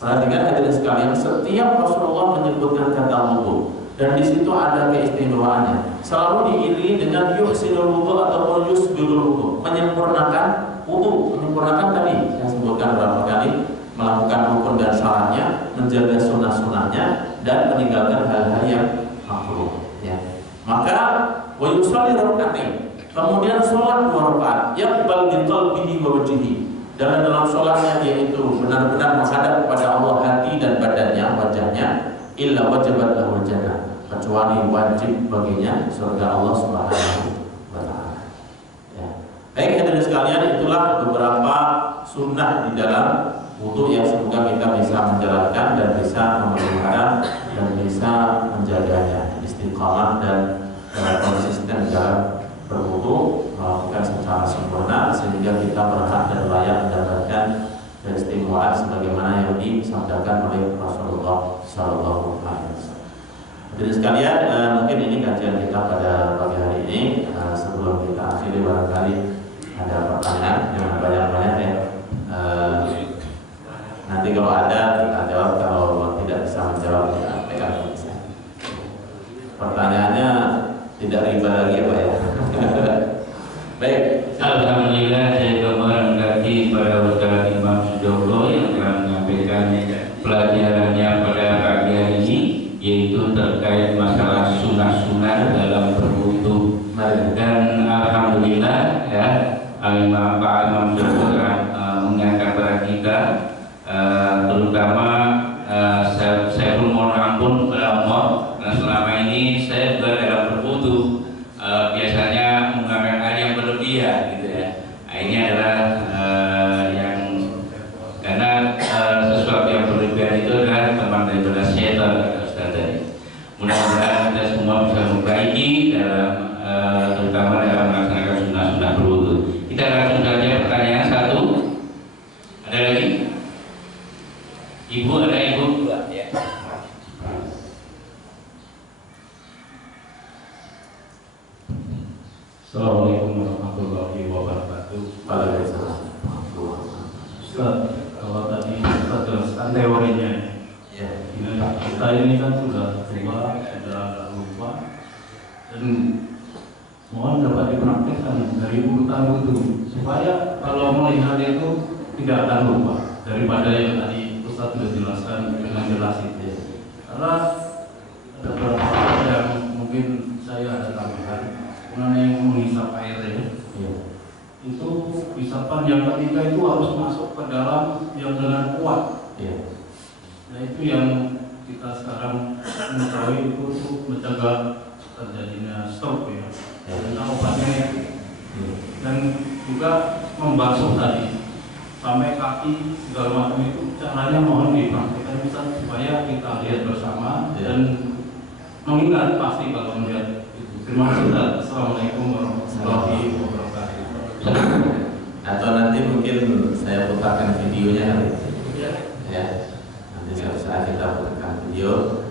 Perhatikan hadirin sekalian, setiap Rasulullah menyebutkan kata wudu dan di situ ada keistimewaannya, selalu diiringi dengan yuhsinul wudu ataupun yusbirul wudu, menyempurnakan wudu. Menyempurnakan tadi saya sebutkan berapa kali, melakukan rukun dan syaratnya, menjaga sunnah-sunnahnya, dan meninggalkan hal-hal yang makruh ya. Maka wa yusalli rak'atain, kemudian sholat 2 rakaat, yaqbal bi qalbihi wa wajhihi, dalam sholatnya yaitu benar-benar menghadap kepada Allah hati dan badannya, wajahnya, illa wajabat lahul jannah, kecuali wajib baginya surga Allah Subhanahu wa taala. Ya. Baik hadirin sekalian, itulah beberapa sunnah di dalam wudu yang semoga kita bisa menjalankan dan bisa memelihara dan bisa menjaganya, istiqamah dan konsisten dalam berwudu, melakukan secara sempurna sehingga kita berhak dan layak mendapatkan keistimewaan sebagaimana yang disabdakan oleh Rasulullah Sallallahu Alaihi Wasallam. Jadi sekalian, mungkin ini kajian kita pada pagi hari ini. Sebelum kita akhiri, barangkali ada pertanyaan, jangan banyak-banyak ya. Nanti kalau ada kita jawab, kalau tidak bisa menjawab kita pegang bisa. Pertanyaannya tidak riba lagi ya Pak ya. Baik. Alhamdulillah, saya berterima pada Ustaz Imam Sudoko yang telah menyampaikan pelajarannya pada pagi hari ini, yaitu terkait masalah sunnah-sunnah dalam berwudu. Dan alhamdulillah ya, Pak Imam Sudoko mengingatkan kepada kita, terutama saya pun mohon ampun kepada Allah, karena selama ini saya juga dalam berwudu biasanya mengambil air yang berlebihan gitu ya. Ini adalah yang karena sesuatu yang berlebihan itu adalah teman daripada setan, kata Ustaz tadi. Mudah-mudahan kita semua bisa memperbaiki dalam terutama dalam melaksanakan sunnah-sunnah berwudu. Kita langsung saja pertanyaan satu. Ada lagi? Ibu, ada ibu? Ya. Assalamualaikum warahmatullahi wabarakatuh. Waalaikumsalam. Ustaz, kalau tadi Ustaz jelaskan teorinya, Ya. kita ini kan sudah tua, sudah agak lupa, dan mohon dapat dipraktikkan dari urutan wudu supaya kalau melihat itu tidak akan lupa daripada yang tadi Ustaz sudah jelaskan dengan jelas itu. Karena ada beberapa hal yang mungkin saya ada tambahan mengenai yang menghisap air Ya. itu hisapan yang ketiga itu harus masuk ke dalam yang dengan kuat. Ya. Nah itu yang kita sekarang mengetahui itu untuk mencegah terjadinya stroke ya. Dan obatnya itu. Dan juga membasuh tadi sampai kaki segala macam itu caranya mohon dipraktikkan bisa supaya kita lihat bersama dan mengingat pasti kalau melihat itu. Terima kasih. Assalamualaikum warahmatullahi wabarakatuh. Atau nanti mungkin saya putarkan videonya ya. Nanti suatu saat kita putarkan video.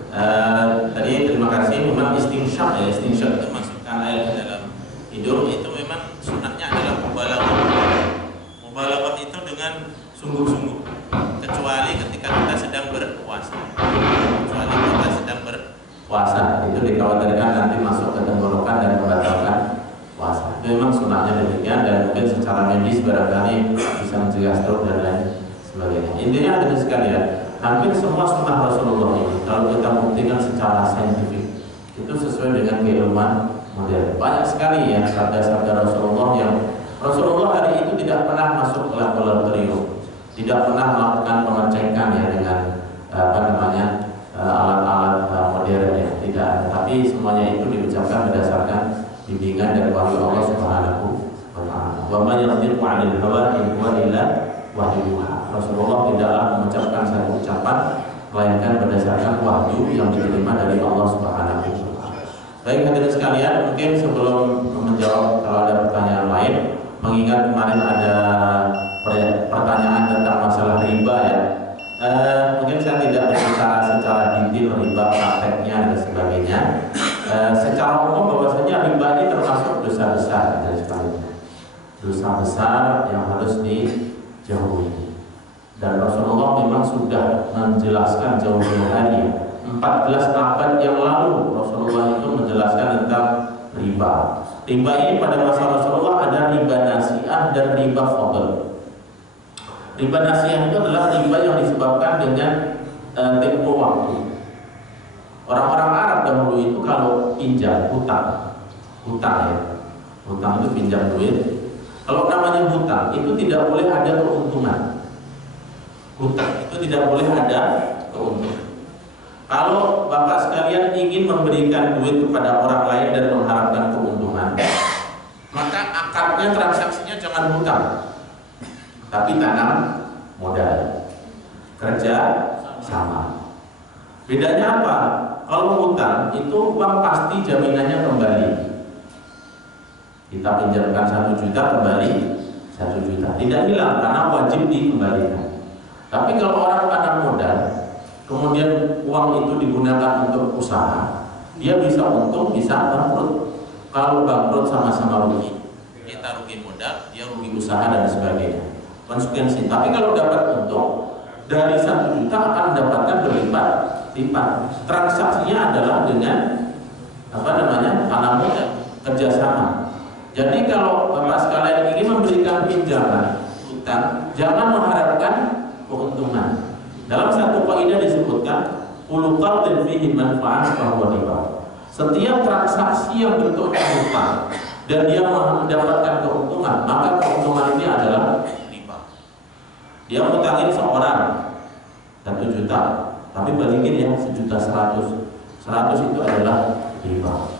Tadi terima kasih. Memang istinsyak ya, istinsyak itu masukkan air ke dalam hidung itu memang sunahnya adalah mubalaghah. Mubalaghah itu dengan sungguh-sungguh, kecuali ketika kita sedang berpuasa. Kecuali kita sedang berpuasa, itu dikhawatirkan nanti masuk ke tenggorokan dan membatalkan puasa. Itu memang sunahnya demikian, dan mungkin secara medis barangkali bisa mencegah stroke dan lain sebagainya. Intinya hadirin sekalian, hampir semua sunnah Rasulullah ini kalau kita buktikan secara saintifik itu sesuai dengan keilmuan modern. Banyak sekali ya sabda-sabda Rasulullah yang Rasulullah hari itu tidak pernah masuk ke laboratorium, tidak pernah melakukan pengecekan ya dengan alat-alat modern ya, tidak. Tapi semuanya itu diucapkan berdasarkan bimbingan dari wahyu Allah Subhanahu wa taala. Wa man yantiqu 'anil hawa in huwa illa wahyuha. Rasulullah tidaklah mengucapkan satu ucapan melainkan berdasarkan wahyu yang diterima dari Allah Subhanahu wa taala. Baik hadirin sekalian, mungkin sebelum menjawab kalau ada pertanyaan lain, mengingat kemarin ada pertanyaan tentang masalah riba ya. Mungkin saya tidak berbicara secara detail riba, prakteknya dan sebagainya. Secara umum bahwasanya riba ini termasuk dosa besar dari sekali. Dosa besar yang harus dijauhi. Dan Rasulullah memang sudah menjelaskan jauh-jauh hari 14 abad yang lalu Rasulullah itu menjelaskan tentang riba. Riba ini pada masa Rasulullah ada riba nasi'ah dan riba fadl. Riba nasi'ah itu adalah riba yang disebabkan dengan tempo waktu. Orang-orang Arab dahulu itu kalau pinjam hutang ya, hutang itu pinjam duit. Kalau namanya hutang itu tidak boleh ada keuntungan. Hutang itu tidak boleh ada keuntungan. Kalau bapak sekalian ingin memberikan duit kepada orang lain dan mengharapkan keuntungan, maka akadnya transaksinya jangan hutang, tapi tanam modal. kerja sama. Bedanya apa? Kalau hutang itu uang pasti jaminannya kembali. Kita pinjamkan 1 juta kembali 1 juta, tidak hilang karena wajib dikembalikan. Tapi kalau orang pada modal, kemudian uang itu digunakan untuk usaha, dia bisa untung, bisa bangkrut. Kalau bangkrut sama-sama rugi. Kita rugi modal, dia rugi usaha dan sebagainya. Konsekuensi. Tapi kalau dapat untung, dari 1 juta akan mendapatkan berlipat-lipat. Transaksinya adalah dengan tanam modal, kerjasama. Jadi kalau Bapak sekalian ingin memberikan pinjaman hutang, jangan mengharapkan keuntungan. Dalam satu kaidah disebutkan, kullu qardin fihi manfa'ah fa huwa riba. Setiap transaksi yang bentuknya hutang dan dia mendapatkan keuntungan, maka keuntungan ini adalah riba. Dia ngutangin seorang 1 juta, tapi balikin ya 1.100.000. 100 itu adalah riba.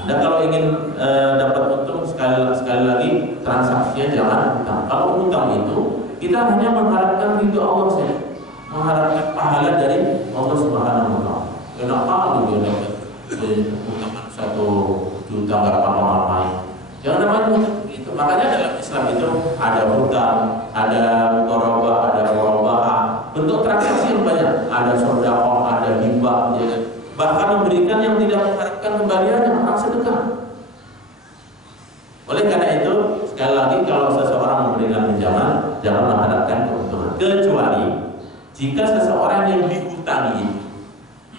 Anda kalau ingin dapat untung sekali lagi transaksinya jangan hutang. Kalau hutang itu kita hanya mengharapkan ridho Allah saja, mengharapkan pahala dari Allah Subhanahu wa taala. Kenapa dia dapat hutang 1 juta nggak apa-apa? Jangan namanya itu. Makanya dalam Islam itu ada hutang, ada muqarabah, ada murabahah. Bentuk transaksi yang banyak. Ada sedekah, ada hibah, ya. Bahkan memberikan yang tidak mengharapkan kembaliannya, orang sedekah. Oleh karena itu, sekali lagi kalau seseorang memberikan pinjaman, jangan mengharapkan keuntungan. Kecuali jika seseorang yang dihutangi,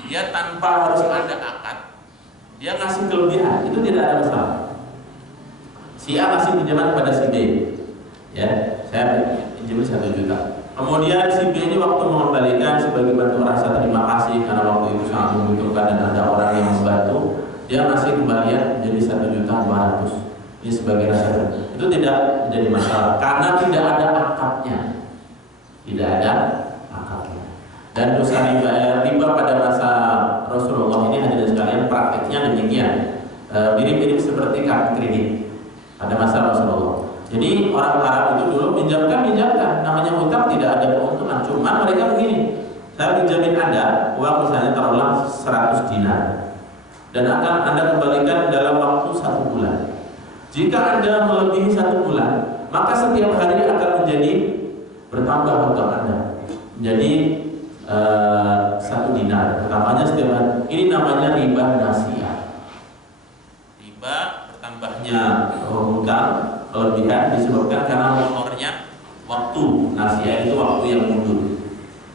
dia tanpa harus ada akad, dia ngasih kelebihan, itu tidak ada masalah. Si A ngasih pinjaman pada si B, ya, saya pinjam 1 juta. Kemudian si B ini waktu mengembalikan sebagai bentuk rasa terima kasih karena waktu itu sangat membutuhkan dan ada orang yang membantu, dia ngasih kembalian jadi 1.200.000. Ini sebagai rasa terima. Itu tidak menjadi masalah karena tidak ada akadnya, tidak ada akadnya. Dan dosa riba pada masa Rasulullah ini hadirin sekalian praktiknya demikian, mirip-mirip seperti kartu kredit pada masa Rasulullah. Jadi orang Arab itu dulu minjamkan, namanya hutang tidak ada keuntungan. Cuma mereka begini, saya pinjamin Anda uang misalnya taruhlah 100 dinar dan akan Anda kembalikan dalam waktu 1 bulan. Jika Anda melebihi 1 bulan, maka setiap hari akan menjadi bertambah hutang Anda menjadi 1 dinar. Pertamanya setiap hari. Ini namanya riba nasiah. Riba bertambahnya hutang kelebihan disebabkan karena motornya waktu. Nasiah itu waktu yang mundur.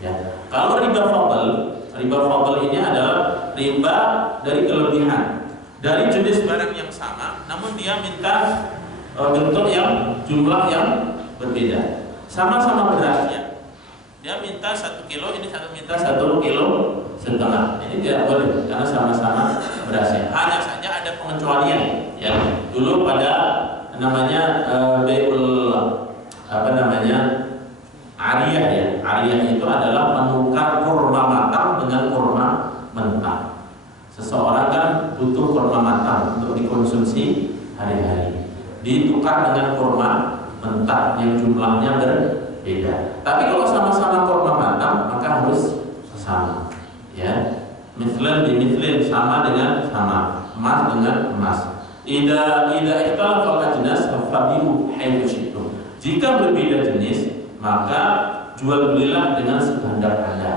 Ya. Kalau riba fadl ini adalah riba dari kelebihan, dari jenis barang yang sama, namun dia minta bentuk yang jumlah yang berbeda. Sama-sama berasnya, dia minta 1 kilo, ini satu minta 1,5 kilo. Ini tidak boleh karena sama-sama berasnya. Hanya saja ada pengecualian. Ya, dulu pada namanya beul ariyah ya. Ariyah itu adalah menukar kurma matang dengan kurma mentah. Seseorang kan butuh kurma matang untuk dikonsumsi hari-hari, ditukar dengan kurma mentah yang jumlahnya berbeda. Tapi kalau sama-sama kurma matang maka harus sama, ya. Mithlan bimithlin, sama dengan sama, emas dengan emas. Ida ikhtalafa ajnas fabi'u haythu syi'tum. Jika berbeda jenis, maka jual belilah dengan sekehendak Anda.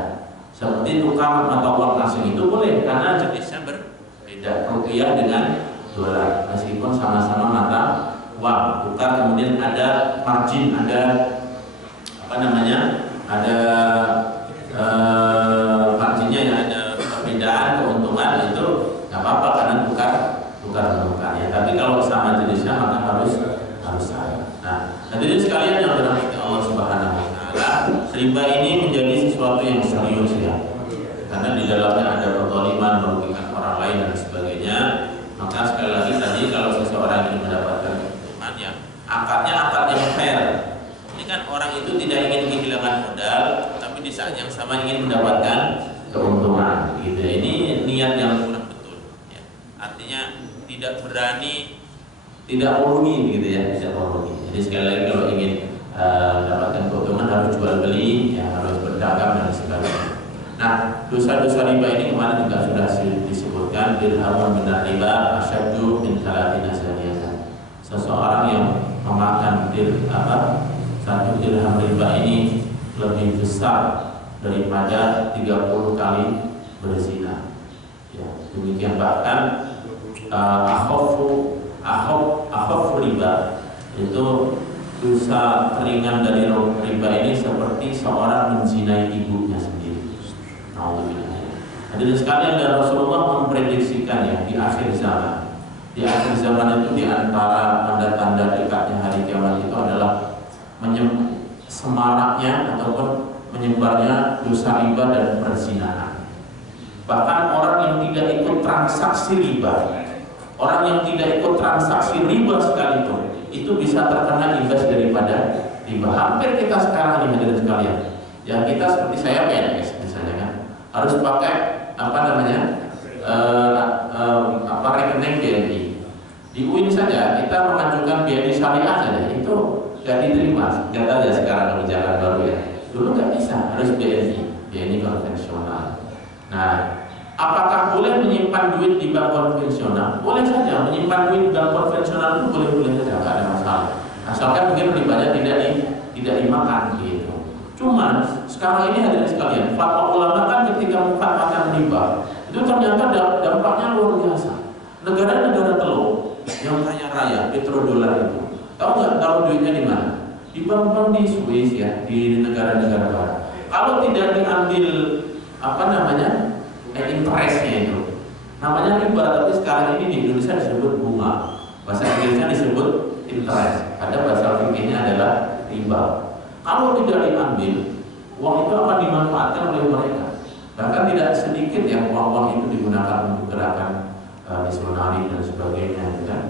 Seperti tukar mata uang asing itu boleh karena jenisnya berbeda. Rupiah dengan dolar, meskipun sama-sama mata uang. Tukar kemudian ada margin, ada ada marginnya ya, ada perbedaan keuntungan, itu nggak apa-apa karena tukar menukarnya. Tapi kalau sama jenisnya maka harus sama. Nah, hadirin sekalian yang dirahmati Allah Subhanahu wa taala, riba ini menjadi sesuatu yang serius ya. Karena di dalamnya ada kezaliman, merugikan orang lain dan sebagainya. Maka sekali lagi tadi kalau seseorang ingin mendapatkan keuntungan ya akad yang fair. Ini kan orang itu tidak ingin kehilangan modal, tapi di saat yang sama ingin mendapatkan keuntungan. Gitu. Ini niat yang kurang betul. Ya. Artinya tidak berani, tidak merugi gitu ya, tidak merugi. Jadi sekali lagi kalau ingin mendapatkan keuntungan harus jual beli, ya harus dosa-dosa riba ini kemarin juga sudah disebutkan, dirhamun minar riba asyaddu min 30 zaniyatan. Seseorang yang memakan satu dirham riba ini lebih besar daripada 30 kali berzina. Ya, demikian bahkan akhafu riba itu dosa ringan dari riba ini seperti seorang menzinai ibunya sendiri. Hadirin sekalian, dan Rasulullah memprediksikan ya di akhir zaman. Di akhir zaman itu di antara tanda-tanda dekatnya hari kiamat itu adalah semaraknya ataupun menyebarnya dosa riba dan perzinahan. Bahkan orang yang tidak ikut transaksi riba, orang yang tidak ikut transaksi riba sekalipun itu bisa terkena imbas daripada riba. Hampir kita sekarang ini hadirin sekalian, ya kita seperti saya PNS misalnya kan, harus pakai rekening BNI. Di UIN saja kita mengajukan BNI syariah saja itu nggak diterima. Nggak ada sekarang kebijakan baru ya. Dulu nggak bisa, harus BNI konvensional. Nah, apakah boleh menyimpan duit di bank konvensional? Boleh saja, menyimpan duit di bank konvensional itu boleh-boleh saja, nggak ada masalah. Asalkan mungkin ribanya tidak dimakan gitu. Cuman sekarang ini hadirin sekalian, fatwa ulama kan ketika memfatwakan riba itu ternyata dampaknya luar biasa. Negara-negara teluk yang kaya raya petrodolar itu, tahu nggak taruh duitnya di mana? Di bank-bank di Swiss ya, di negara-negara barat. Kalau tidak diambil interestnya itu, namanya riba, tapi sekarang ini di Indonesia disebut bunga, bahasa Inggrisnya disebut interest, ada bahasa fikihnya adalah riba. Kalau tidak diambil, uang itu akan dimanfaatkan oleh mereka. Bahkan tidak sedikit yang uang-uang itu digunakan untuk gerakan misionari dan sebagainya, kan?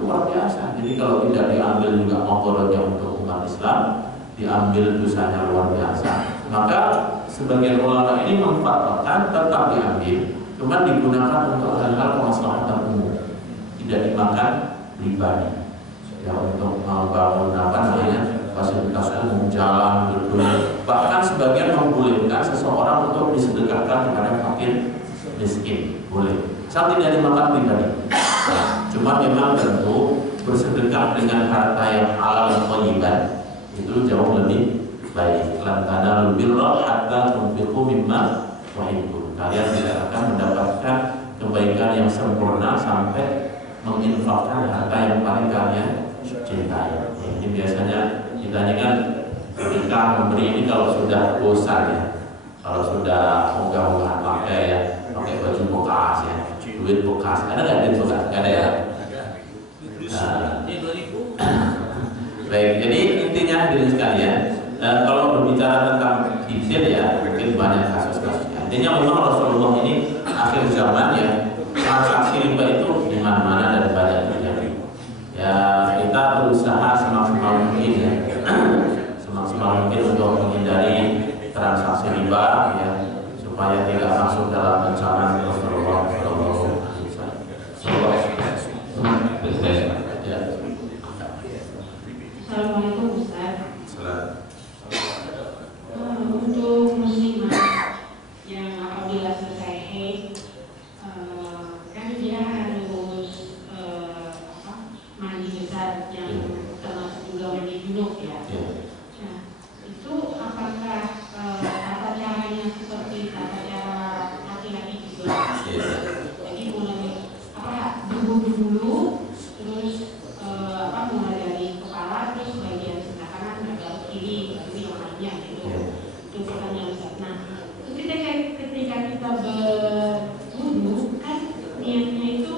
Luar biasa. Jadi kalau tidak diambil juga motornya untuk umat Islam, diambil dosanya luar biasa. Maka sebagian ulama ini memfatwakan tetap diambil, cuma digunakan untuk hal-hal kemaslahatan umum, tidak dimakan ribanya. Ya, untuk membangun fasilitas umum, jalan, gedung, bahkan sebagian membolehkan seseorang untuk disedekahkan kepada fakir miskin, boleh. Asal tidak dimakan pribadi. Cuma memang tentu bersedekah dengan harta yang halal dan thayyiban itu jauh lebih baik. Lan tanalul birra hatta tunfiqu mimma tuhibbun. Kalian tidak akan mendapatkan kebaikan yang sempurna sampai menginfakkan harta yang paling kalian cintai. Ini biasanya kita ini kan ketika memberi ini kalau sudah bosan ya, kalau sudah ogah-ogahan pakai baju bekas ya, duit bekas, ada nggak duit bekas? Nggak ada ya. Baik, jadi intinya hadirin sekalian, kalau berbicara tentang detail ya mungkin banyak kasus-kasusnya. Intinya memang Rasulullah ini akhir zaman ya, transaksi riba itu di mana-mana dan banyak terjadi. Ya kita berusaha semaksimal mungkin ya, semaksimal mungkin untuk menghindari transaksi riba ya, supaya tidak masuk dalam ancaman Rasulullah SAW. Assalamualaikum Ustaz. Untuk muslimah yang apabila selesai haid, kan dia harus mandi besar yang termasuk juga mandi junub ya. Nah, itu apakah tata caranya seperti tata cara laki-laki juga? Jadi mulai berwudu dulu, terus mulai dari kepala, terus bagian sebelah kanan, bagian kiri, baru yang lainnya gitu. Itu pertanyaan Ustaz. Nah, ketika kita berwudu kan niatnya itu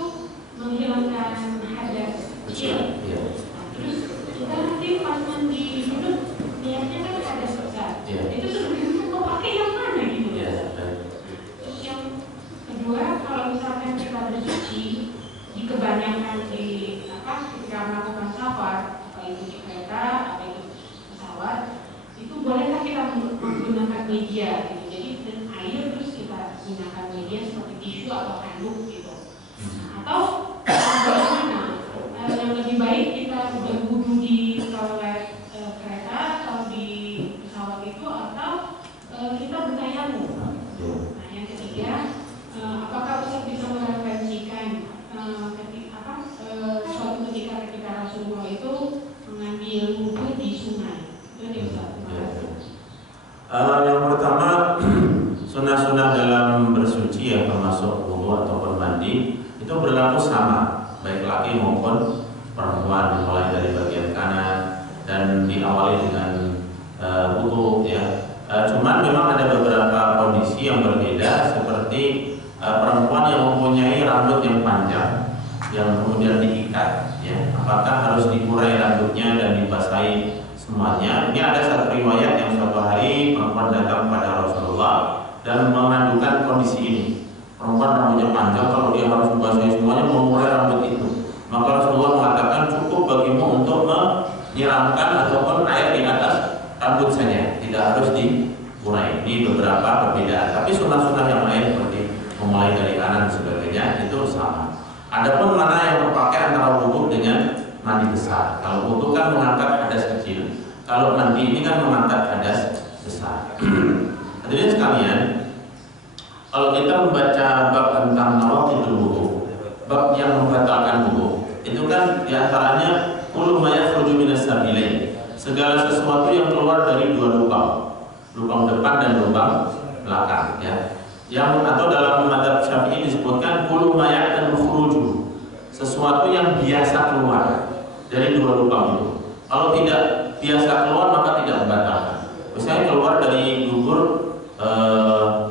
menghilangkan hadas kecil. Nah, terus kita nanti pas mandi junub niatnya kan hadas besar. Itu sebenarnya mau pakai yang mana gitu ya? Terus yang kedua, kalau misalkan kita bersuci, kebanyakan ketika melakukan safar, apa itu di kereta, apa itu pesawat, itu bolehkah kita menggunakan media gitu? Jadi dan air terus kita gunakan media seperti tisu atau handuk gitu. Atau bagaimana? Yang lebih baik kita berwudu di toilet kereta atau di pesawat itu, atau kita bertayamum? Yang pertama, sunnah-sunnah dalam bersuci ya, termasuk wudu ataupun mandi, itu berlaku sama, baik laki maupun perempuan, mulai dari bagian kanan dan diawali dengan wudu ya. Cuman memang ada beberapa kondisi yang berbeda, seperti perempuan yang mempunyai rambut yang panjang yang kemudian diikat ya, apakah harus dikurai rambutnya dan dibasahi semuanya. Ini ada satu riwayat yang suatu hari perempuan datang kepada Rasulullah dan mengadukan kondisi ini. Perempuan rambutnya panjang, kalau dia harus membasahi semuanya, mengurai rambut itu, maka Rasulullah mengatakan cukup bagimu untuk menyiramkan ataupun air di atas rambut saja, tidak harus dikurai. Ini beberapa perbedaan, tapi sunnah-sunnah yang lain seperti memulai dari kanan dan sebagainya itu sama. Adapun mana yang terpakai antara wudu dengan mandi besar. Kalau wudu kan mengangkat hadas kecil, kalau mandi ini kan mengangkat hadas besar. Hadirin sekalian, kalau kita membaca bab tentang nawaqidul wudu, bab yang membatalkan wudu, itu kan diantaranya kullu ma yakhruju minas sabilain, segala sesuatu yang keluar dari dua lubang, lubang depan dan lubang belakang ya. Yang atau dalam mazhab Syafi'i disebutkan kullu ma ya'tadu khuruju, sesuatu yang biasa keluar dari dua lubang itu. Kalau tidak biasa keluar maka tidak membatalkan. Misalnya keluar dari dubur,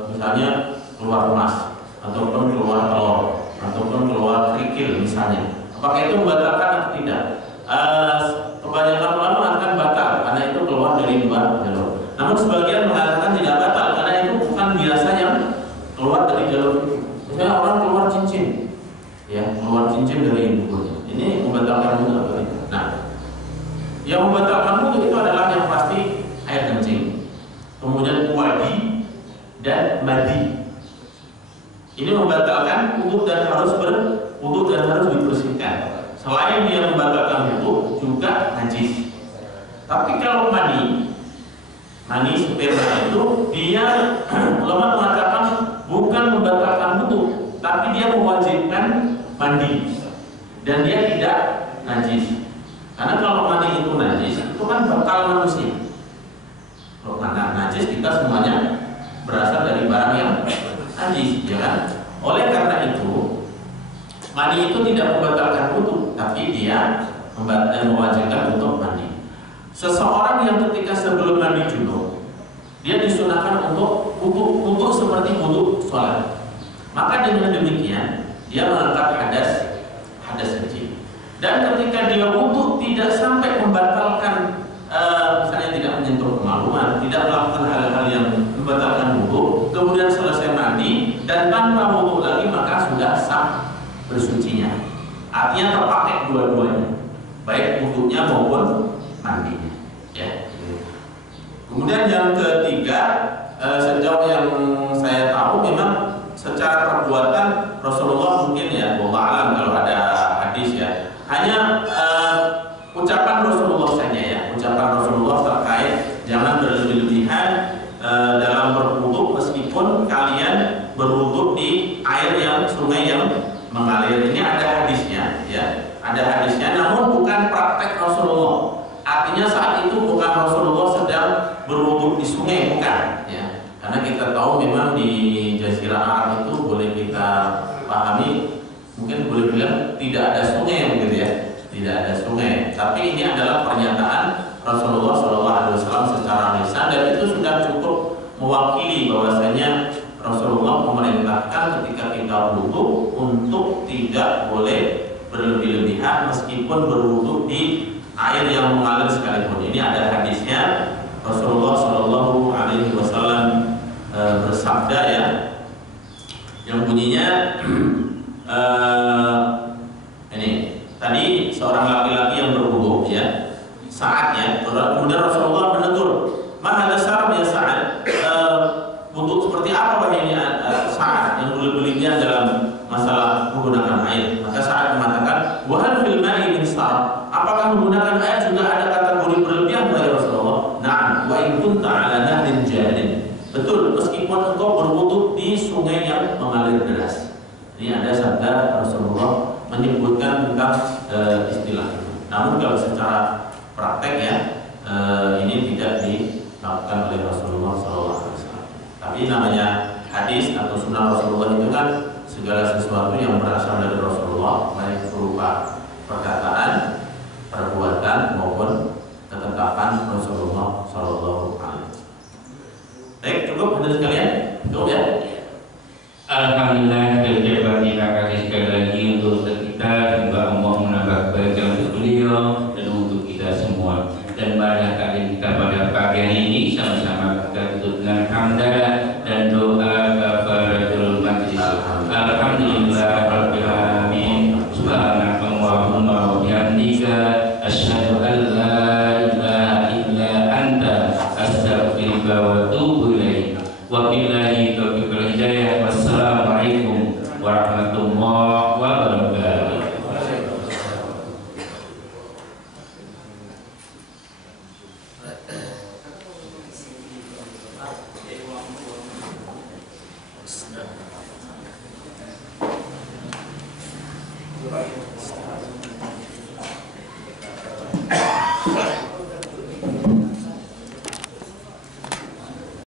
misalnya keluar emas, ataupun keluar telur, ataupun keluar kerikil misalnya. Apakah itu membatalkan atau tidak? Kebanyakan ulama akan batal karena itu keluar dari dua jalur. Namun sebagian mengatakan tidak batal karena itu bukan biasa yang keluar dari jalur itu. Misalnya orang keluar cincin, ya keluar cincin dari duburnya. Ini membatalkan wudu atau tidak? Nah, yang membatalkan wudu itu adalah yang pasti air kencing, kemudian wadi dan madi. Ini membatalkan wudu dan harus berwudu dan harus dibersihkan. Selain dia membatalkan wudu, juga najis. Tapi kalau mani sperma itu dia ulama mengatakan bukan membatalkan wudu, tapi dia mewajibkan mandi dan dia tidak najis. Karena kalau mani itu najis, itu kan bakal manusia. Kalau najis kita semuanya berasal dari barang yang najis, ya kan? Oleh karena itu, mani itu tidak membatalkan wudu, tapi dia mewajibkan untuk mandi. Seseorang yang ketika sebelum mandi junub, dia disunahkan untuk wudu seperti wudu sholat. Maka dengan demikian dia mengangkat hadas kecil. Dan ketika dia wudu tidak sampai membatalkan, misalnya tidak menyentuh kemaluan, tidak melakukan hal-hal yang membatalkan wudu, kemudian selesai mandi dan tanpa wudu lagi, maka sudah sah bersucinya. Artinya terpakai dua-duanya, baik wudunya maupun mandinya. Ya. Kemudian yang ketiga, sejauh yang saya tahu memang secara perbuatan Rasulullah mungkin ya, wallahu alam kalau ada hadis ya, hanya ucapan Rasulullah saja ya, ucapan Rasulullah terkait jangan berlebih-lebihan dalam berwudu meskipun kalian berwudu di air yang sungai yang mengalir. Ini ada hadisnya ya, ada hadisnya, namun bukan praktek Rasulullah. Artinya saat itu bukan Rasulullah sedang berwudu di sungai, bukan ya. Karena kita tahu memang di Jazirah Arab itu boleh kita pahami, mungkin boleh bilang tidak ada sungai begitu ya, tidak ada sungai. Tapi ini adalah pernyataan Rasulullah SAW secara lisan, dan itu sudah cukup mewakili bahwasanya Rasulullah memerintahkan ketika kita wudu untuk tidak boleh berlebih-lebihan meskipun berwudu di air yang mengalir sekalipun. Ini ada hadisnya. Rasulullah SAW bersabda ya, yang bunyinya ini tadi seorang laki-laki yang berwudu ya, saatnya kemudian Rasulullah menegur, "Ma hadza syarab ya Sa'ad?" Wudu seperti apa wahai ini Sa'ad yang berlebihan dalam masalah menggunakan air? Maka Sa'ad mengatakan, "Wa hal fil ma'i min syarab?" Apakah menggunakan air juga ada kategori berlebihan wahai Rasulullah? Na'am, wa in kunta 'ala nahrin jarin. Betul, meskipun engkau berwudu di sungai yang mengalir deras. Ini ada sabda Rasulullah menyebutkan tentang istilah itu. Namun kalau secara praktek ya, ini tidak dilakukan oleh Rasulullah SAW. Tapi namanya hadis atau sunnah Rasulullah itu kan segala sesuatu yang berasal dari Rasulullah, baik berupa perkataan, perbuatan maupun ketetapan Rasulullah Sallallahu Alaihi Wasallam. Baik, cukup hadirin sekalian, cukup ya. Alhamdulillah, terima kasih sekali lagi untuk kita, semoga Allah menambah kebaikan untuk beliau dan untuk kita semua. Dan pada kali kita pada pagi hari ini sama-sama kita tutup dengan hamdalah dan doa kafaratul majlis. Alhamdulillah rabbil alamin. Subhanakallahumma wa bihamdika asyhadu an la ilaha illa anta astaghfiruka wa atubu ilaik. Wa billahi taufiq wal hidayah. Wassalamualaikum warahmatullahi wabarakatuh. Right.